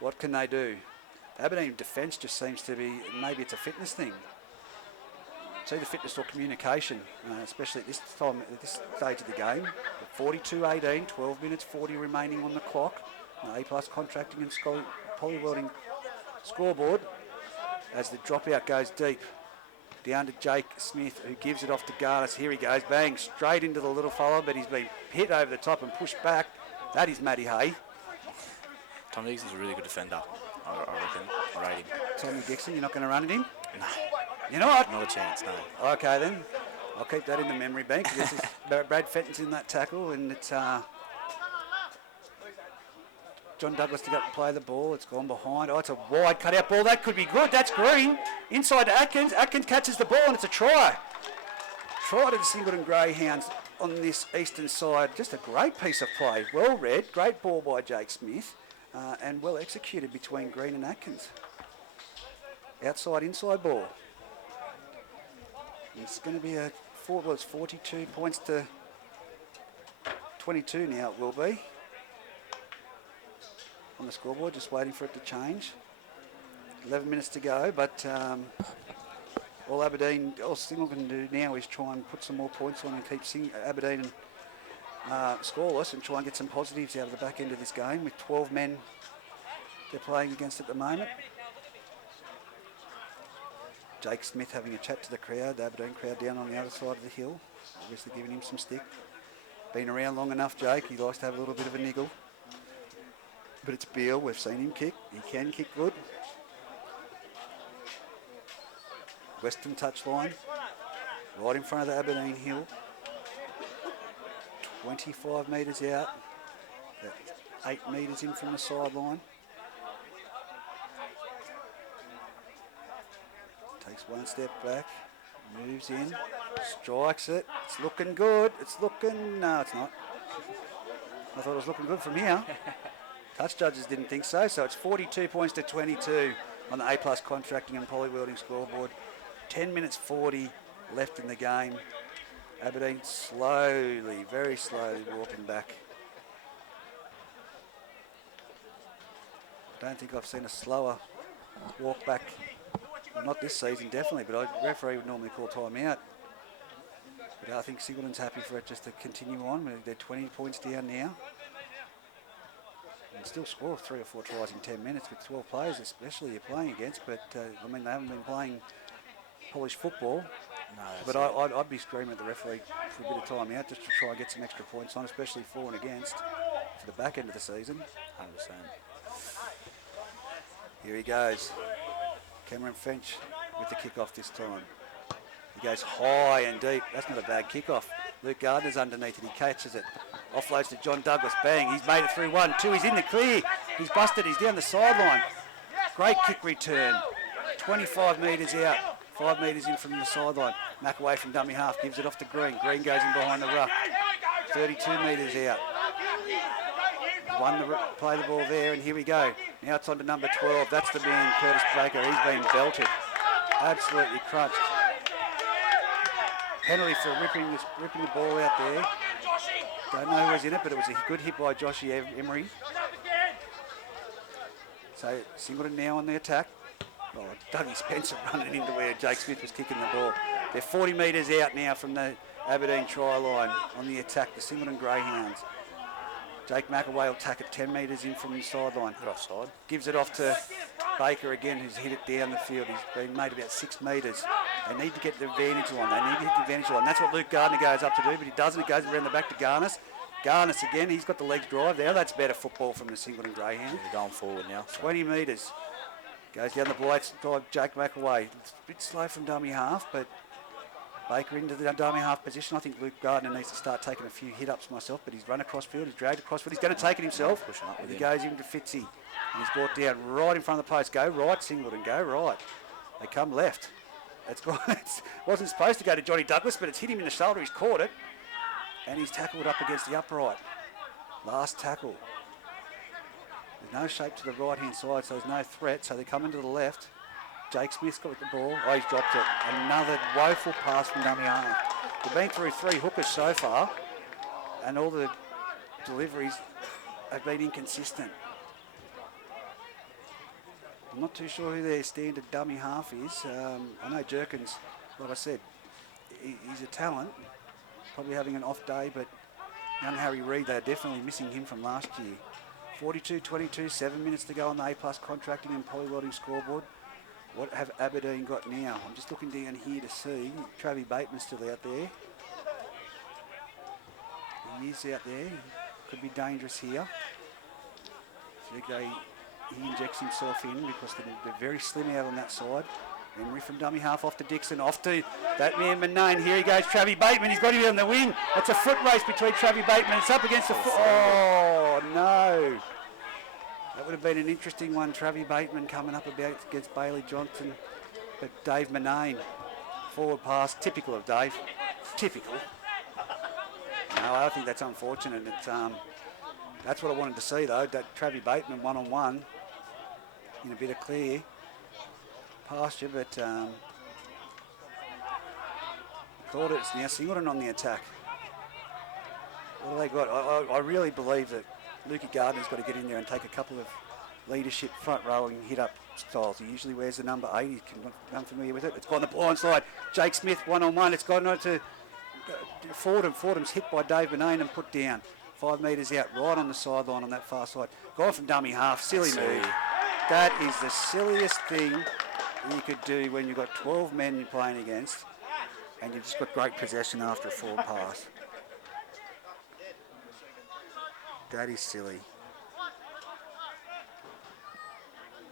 What can they do? Aberdeen defence just seems to be, maybe it's a fitness thing. It's either fitness or communication, especially at this time, at this stage of the game. 42-18, 12 minutes 40 remaining on the clock. A-plus contracting and polywelding scoreboard as the dropout goes deep. Down to Jake Smith, who gives it off to Garnis. Here he goes, bang, straight into the little fella, but he's been hit over the top and pushed back. That is Matty Hay. Tom Dixon's a really good defender, I reckon. I rate him. Tommy Dixon, you're not going to run at him? No. You're not? Not a chance, no. Okay then. I'll keep that in the memory bank. This is Brad Fenton's in that tackle, and it's John Douglas to go and play the ball. It's gone behind. Oh, it's a wide cut-out ball. That could be good. That's green. Inside to Atkins. Atkins catches the ball, and it's a try. Try to the Singleton Greyhounds on this eastern side. Just a great piece of play. Well read. Great ball by Jake Smith, and well executed between Green and Atkins. Outside, inside ball. It's going to be a 42 points to 22 now. It will be on the scoreboard. Just waiting for it to change. 11 minutes to go, but all Singleton can do now is try and put some more points on and keep Aberdeen scoreless and try and get some positives out of the back end of this game with 12 men they're playing against at the moment. Jake Smith having a chat to the crowd, the Aberdeen crowd down on the other side of the hill, obviously giving him some stick. Been around long enough, Jake, he likes to have a little bit of a niggle. But it's Beale, we've seen him kick, he can kick good. Western touchline, right in front of the Aberdeen hill. 25 metres out, 8 metres in from the sideline. Takes one step back, moves in, strikes it. It's looking good. No, it's not. I thought it was looking good from here. Touch judges didn't think so. So it's 42 points to 22 on the A-plus contracting and polywelding scoreboard. 10 minutes 40 left in the game. Aberdeen slowly, very slowly walking back. don't think I've seen a slower walk back. Well, not this season, definitely, but the referee would normally call time out. But I think Singleton's happy for it just to continue on. They're 20 points down now. And still score 3 or 4 tries in 10 minutes with 12 players, especially you're playing against. But, I mean, they haven't been playing polished football. No, But I'd be screaming at the referee for a bit of time out just to try and get some extra points on, especially for and against for the back end of the season. 100%. Here he goes. Cameron Finch with the kick-off this time. He goes high and deep. That's not a bad kick-off. Luke Gardner's underneath it. He catches it. Offloads to John Douglas. Bang. He's made it through 1, 2. He's in the clear. He's busted. He's down the sideline. Great kick return. 25 metres out. 5 metres in from the sideline. McAway from dummy half gives it off to Green. Green goes in behind the ruck. 32 metres out. Play the ball there, and here we go. Now it's on to number 12. That's the man, Curtis Baker. He's been belted. Absolutely crunched. Penalty for ripping the ball out there. Don't know who was in it, but it was a good hit by Joshy Emery. So Singleton now on the attack. Oh, Dougie Spencer running into where Jake Smith was kicking the ball. They're 40 metres out now from the Aberdeen try line on the attack, the Singleton Greyhounds. Jake McAway will tack it 10 metres in from the sideline. Offside. Gives it off to Baker again, who's hit it down the field. He's been made about 6 metres. They need to get the advantage line. They need to hit the advantage line. That's what Luke Gardner goes up to do, but he doesn't. It goes around the back to Garnis. Garnis again, he's got the legs drive there. That's better football from the Singleton Greyhound. They're going forward now. 20 metres. Goes down the blades, drive Jake McAway. It's a bit slow from dummy half, but Baker into the dummy half position. I think Luke Gardner needs to start taking a few hit-ups myself, but he's run across field, he's dragged across field, he's going to take it himself. He goes into Fitzy, and he's brought down right in front of the post. Go right, Singleton, go right. They come left. It wasn't supposed to go to Johnny Douglas, but it's hit him in the shoulder, he's caught it, and he's tackled up against the upright. Last tackle. There's no shape to the right-hand side, so there's no threat, so they come into the left. Jake Smith's got the ball. Oh, he's dropped it. Another woeful pass from dummy half. They've been through 3 hookers so far, and all the deliveries have been inconsistent. I'm not too sure who their standard dummy half is. I know Jerkins, like I said, he's a talent, probably having an off day, but young Harry Reid, they're definitely missing him from last year. 42-22, 7 minutes to go on the A-plus contracting and polywelding scoreboard. What have Aberdeen got now? I'm just looking down here to see. Travie Bateman's still out there. He is out there. Could be dangerous here. So he injects himself in because they're very slim out on that side. Emery from dummy half off to Dixon, off to that man Manane. Here he goes, Travie Bateman. He's got him on the wing. It's a foot race between Travie Bateman. It's up against the foot. Oh, no. That would have been an interesting one. Travie Bateman coming up against Bailey Johnson. But Dave Manane, forward pass, typical of Dave. Typical. No, I think that's unfortunate. That's what I wanted to see, though. That Travie Bateman one-on-one in a bit of clear pasture, but called it. It's now Singleton on the attack. What do they got? I really believe that Lukey Gardner's got to get in there and take a couple of leadership front rowing hit-up styles. He usually wears the number 8. He's unfamiliar with it. It's gone the blind side. Jake Smith one-on-one. It's gone on to Fordham. Fordham's hit by Dave Manane and put down. 5 metres out, right on the sideline on that far side. Gone from dummy half. Silly move. That is the silliest thing you could do when you've got 12 men you're playing against and you've just got great possession after a forward pass. That is silly.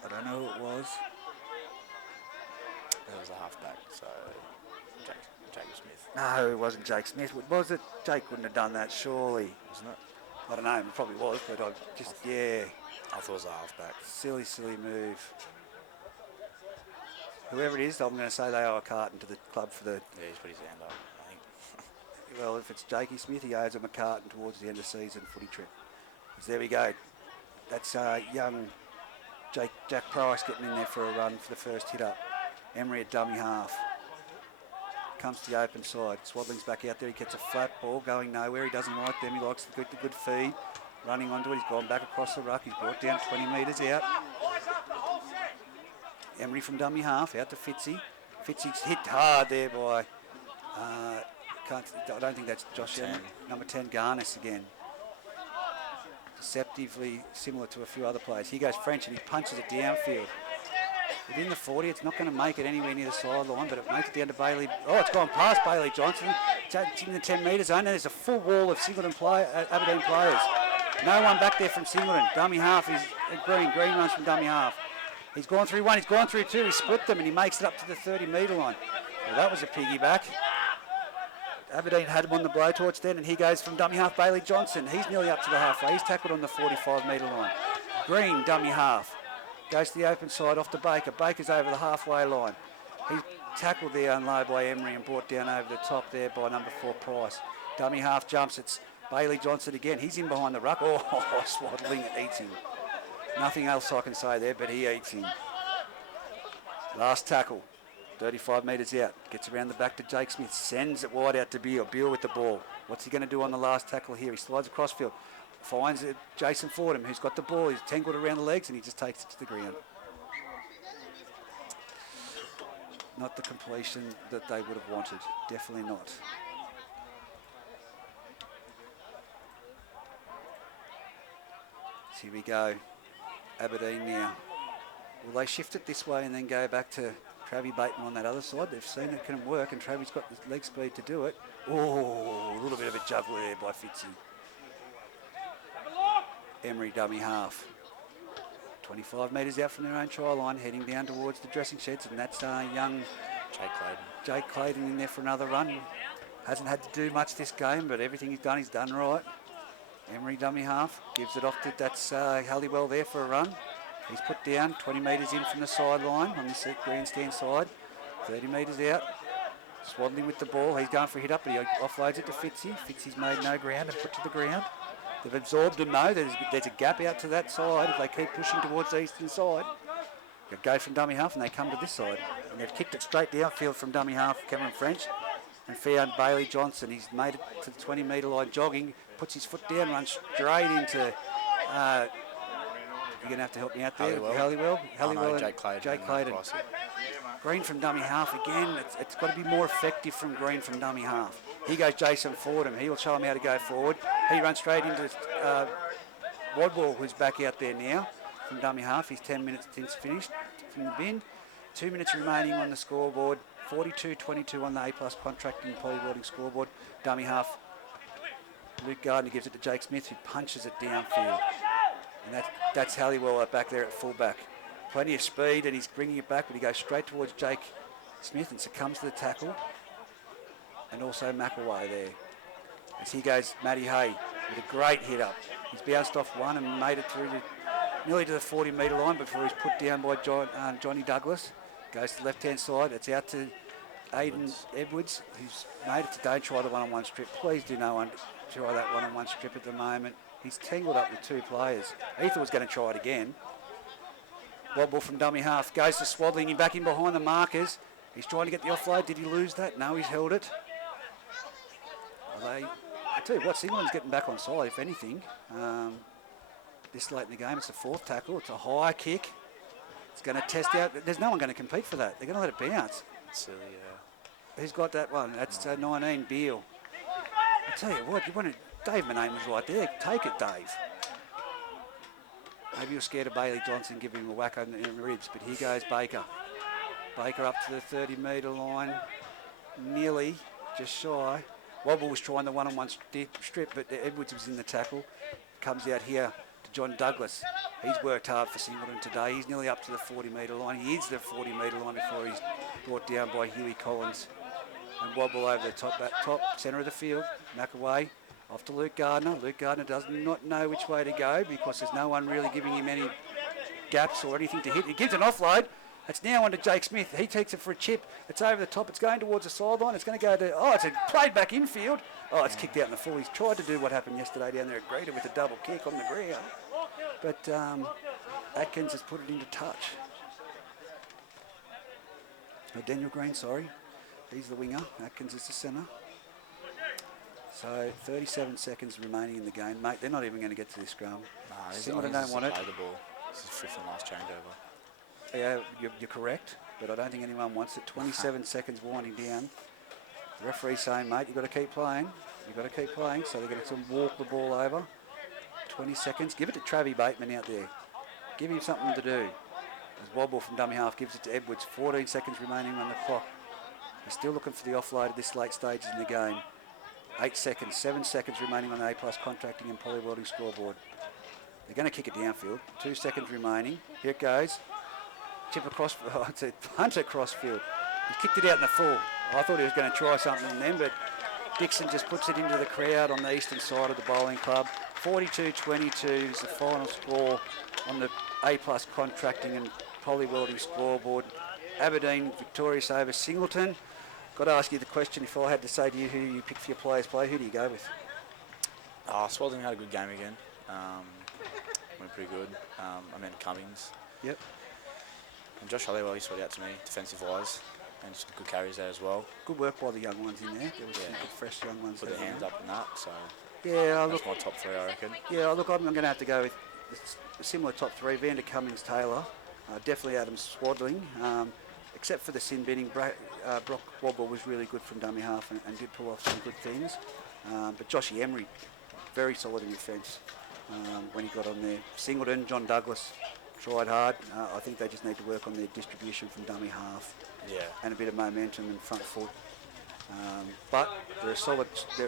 I don't know who it was. It was a halfback, so Jake Smith. No, it wasn't Jake Smith. Was it? Jake wouldn't have done that, surely. Wasn't it? I don't know, it probably was, but I just, yeah. I thought it was a halfback. Silly move. Whoever it is, I'm going to say they owe a carton to the club for the... Yeah, he's put his hand up, I think. Well, if it's Jakey Smith, he owes him a carton towards the end of season footy trip. So there we go. That's young Jack Price getting in there for a run for the first hit up. Emery at dummy half. Comes to the open side. Swaddling's back out there. He gets a flat ball going nowhere. He doesn't like them. He likes the good feed. running onto it. He's gone back across the ruck. He's brought down 20 metres out. Emery from dummy half, out to Fitzy. Fitzy's hit hard there by, I don't think that's Josh Emery. Number 10, Garnis again. Deceptively similar to a few other players. Here goes French and he punches it downfield. Within the 40, it's not going to make it anywhere near the sideline, but it makes it down to Bailey. Oh, it's gone past Bailey Johnson. It's in the 10 metre zone. And there's a full wall of Singleton Aberdeen players. No one back there from Singleton. Dummy half is Green. Green runs from dummy half. He's gone through one, he's gone through two, he split them and he makes it up to the 30 metre line. Well, that was a piggyback. Aberdeen had him on the blowtorch then, and he goes from dummy half, Bailey Johnson. He's nearly up to the halfway. He's tackled on the 45 metre line. Green, dummy half. Goes to the open side off to Baker. Baker's over the halfway line. He's tackled there on low by Emery and brought down over the top there by number 4, Price. Dummy half jumps. It's Bailey Johnson again. He's in behind the ruck. Oh, swaddling it, eats him. Nothing else I can say there, but he eats him. Last tackle. 35 metres out. Gets around the back to Jake Smith. Sends it wide out to Beale. Beale with the ball. What's he going to do on the last tackle here? He slides across field. Finds Jason Fordham, who's got the ball. He's tangled around the legs and he just takes it to the ground. Not the completion that they would have wanted. Definitely not. So here we go. Aberdeen now. Will they shift it this way and then go back to Travie Bateman on that other side? They've seen it can work and Travie's got the leg speed to do it. Oh, a little bit of a juggle there by Fitzy. Emery dummy half. 25 metres out from their own try line, heading down towards the dressing sheds, and that's young Jake Clayton in there for another run. Hasn't had to do much this game, but everything he's done right. Emery dummy half, gives it off to, that's Halliwell there for a run. He's put down 20 metres in from the sideline on the grandstand side. 30 metres out, swaddling with the ball. He's going for a hit up, but he offloads it to Fitzy. Fitzy's made no ground and put to the ground. They've absorbed him though. There's a gap out to that side. If they keep pushing towards the eastern side, they'll go from dummy half and they come to this side. And they've kicked it straight downfield from dummy half, Cameron French, and found Bailey Johnson. He's made it to the 20 metre line jogging, puts his foot down, runs straight into... you're going to have to help me out there. Halliwell and Jake Clayton. Green from dummy half again. It's got to be more effective from Green from dummy half. Here goes Jason Fordham. He will show him how to go forward. He runs straight into Wadwell, who's back out there now from dummy half. He's 10 minutes since finished from the bin. 2 minutes remaining on the scoreboard. 42-22 on the A+ contracting polyboarding scoreboard. Dummy half. Luke Gardner gives it to Jake Smith, who punches it downfield. And that's Halliwell back there at fullback. Plenty of speed and he's bringing it back, but he goes straight towards Jake Smith and succumbs to the tackle. And also McAway there. As he goes, Matty Hay with a great hit up. He's bounced off one and made it through nearly to the 40 metre line before he's put down by Johnny Douglas. Goes to the left-hand side. It's out to Aidan Edwards, who's made it to don't try the one-on-one strip. Please do no one try that one-on-one strip at the moment. He's tangled up with two players. Ethan was going to try it again. Wobble from dummy half. Goes to Swaddling him back in behind the markers. He's trying to get the offload. Did he lose that? No, he's held it. I tell you what, Singleton's getting back on side, if anything. This late in the game, it's the fourth tackle. It's a high kick. It's going to test out. There's no one going to compete for that. They're going to let it bounce. Silly, Who's got that one? That's 19, Beale. I tell you what, Dave Manane was right there. Take it, Dave. Maybe you're scared of Bailey Johnson giving him a whack in the ribs, but here goes Baker. Baker up to the 30 metre line. Nearly, just shy. Wobble was trying the one-on-one strip, but Edwards was in the tackle. Comes out here to John Douglas. He's worked hard for Singleton today. He's nearly up to the 40 metre line. He is the 40 metre line before he's brought down by Huey Collins. And Wobble over the top centre of the field. McAway off to Luke Gardner. Luke Gardner does not know which way to go because there's no one really giving him any gaps or anything to hit. He gives an offload. It's now on to Jake Smith. He takes it for a chip. It's over the top. It's going towards the sideline. It's going to go to... Oh, it's a played back infield. Oh, it's kicked out in the full. He's tried to do what happened yesterday down there at Greta with a double kick on the ground. But Atkins has put it into touch. Oh, Daniel Green, sorry. He's the winger. Atkins is the centre. So 37 seconds remaining in the game, mate. They're not even going to get to this scrum. Nah, Singleton don't want it. Play the ball. This is fifth and last changeover. Yeah, you're correct, but I don't think anyone wants it. 27 seconds winding down. The referee's saying, mate, you've got to keep playing. You've got to keep playing. So they're going to walk the ball over. 20 seconds. Give it to Travie Bateman out there. Give him something to do. As Wobble from dummy half gives it to Edwards. 14 seconds remaining on the clock. He's still looking for the offload at this late stages in the game. 8 seconds, 7 seconds remaining on the A-plus contracting and poly welding scoreboard. They're going to kick it downfield. 2 seconds remaining. Here it goes. Chip across, it's a punt across field. He kicked it out in the full. I thought he was going to try something then, but Dixon just puts it into the crowd on the eastern side of the bowling club. 42-22 is the final score on the A-plus contracting and poly welding scoreboard. Aberdeen victorious over Singleton. Got to ask you the question, if I had to say to you who you pick for your players play, who do you go with? Spalding had a good game again. Went pretty good. I meant Cummings. Yep. And Josh Hollywell, he sorted out to me defensive-wise, and some good carries there as well. Good work by the young ones in there. There was some good fresh young ones Put there. their hands up in that, so Yeah, that's my top three, I reckon. Yeah, look, I'm going to have to go with a similar top three. Vander Cummings, Taylor, definitely Adam Swadling, except for the sin binning. Brock Wobble was really good from dummy half and did pull off some good things. But Joshy Emery, very solid in defence when he got on there. Singleton, John Douglas tried hard. I think they just need to work on their distribution from dummy half. Yeah. And a bit of momentum in front foot. But they're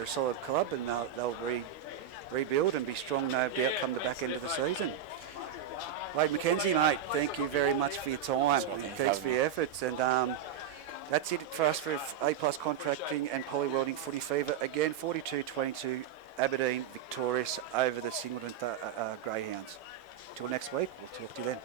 a solid club, and they'll rebuild and be strong, no doubt, come the back end of the season. Wade McKenzie, mate, thank you very much for your time. Thanks for your efforts. And that's it for us for A-plus contracting and poly welding footy fever. Again, 42-22, Aberdeen victorious over the Singleton Greyhounds. Till next week, we'll talk to you then.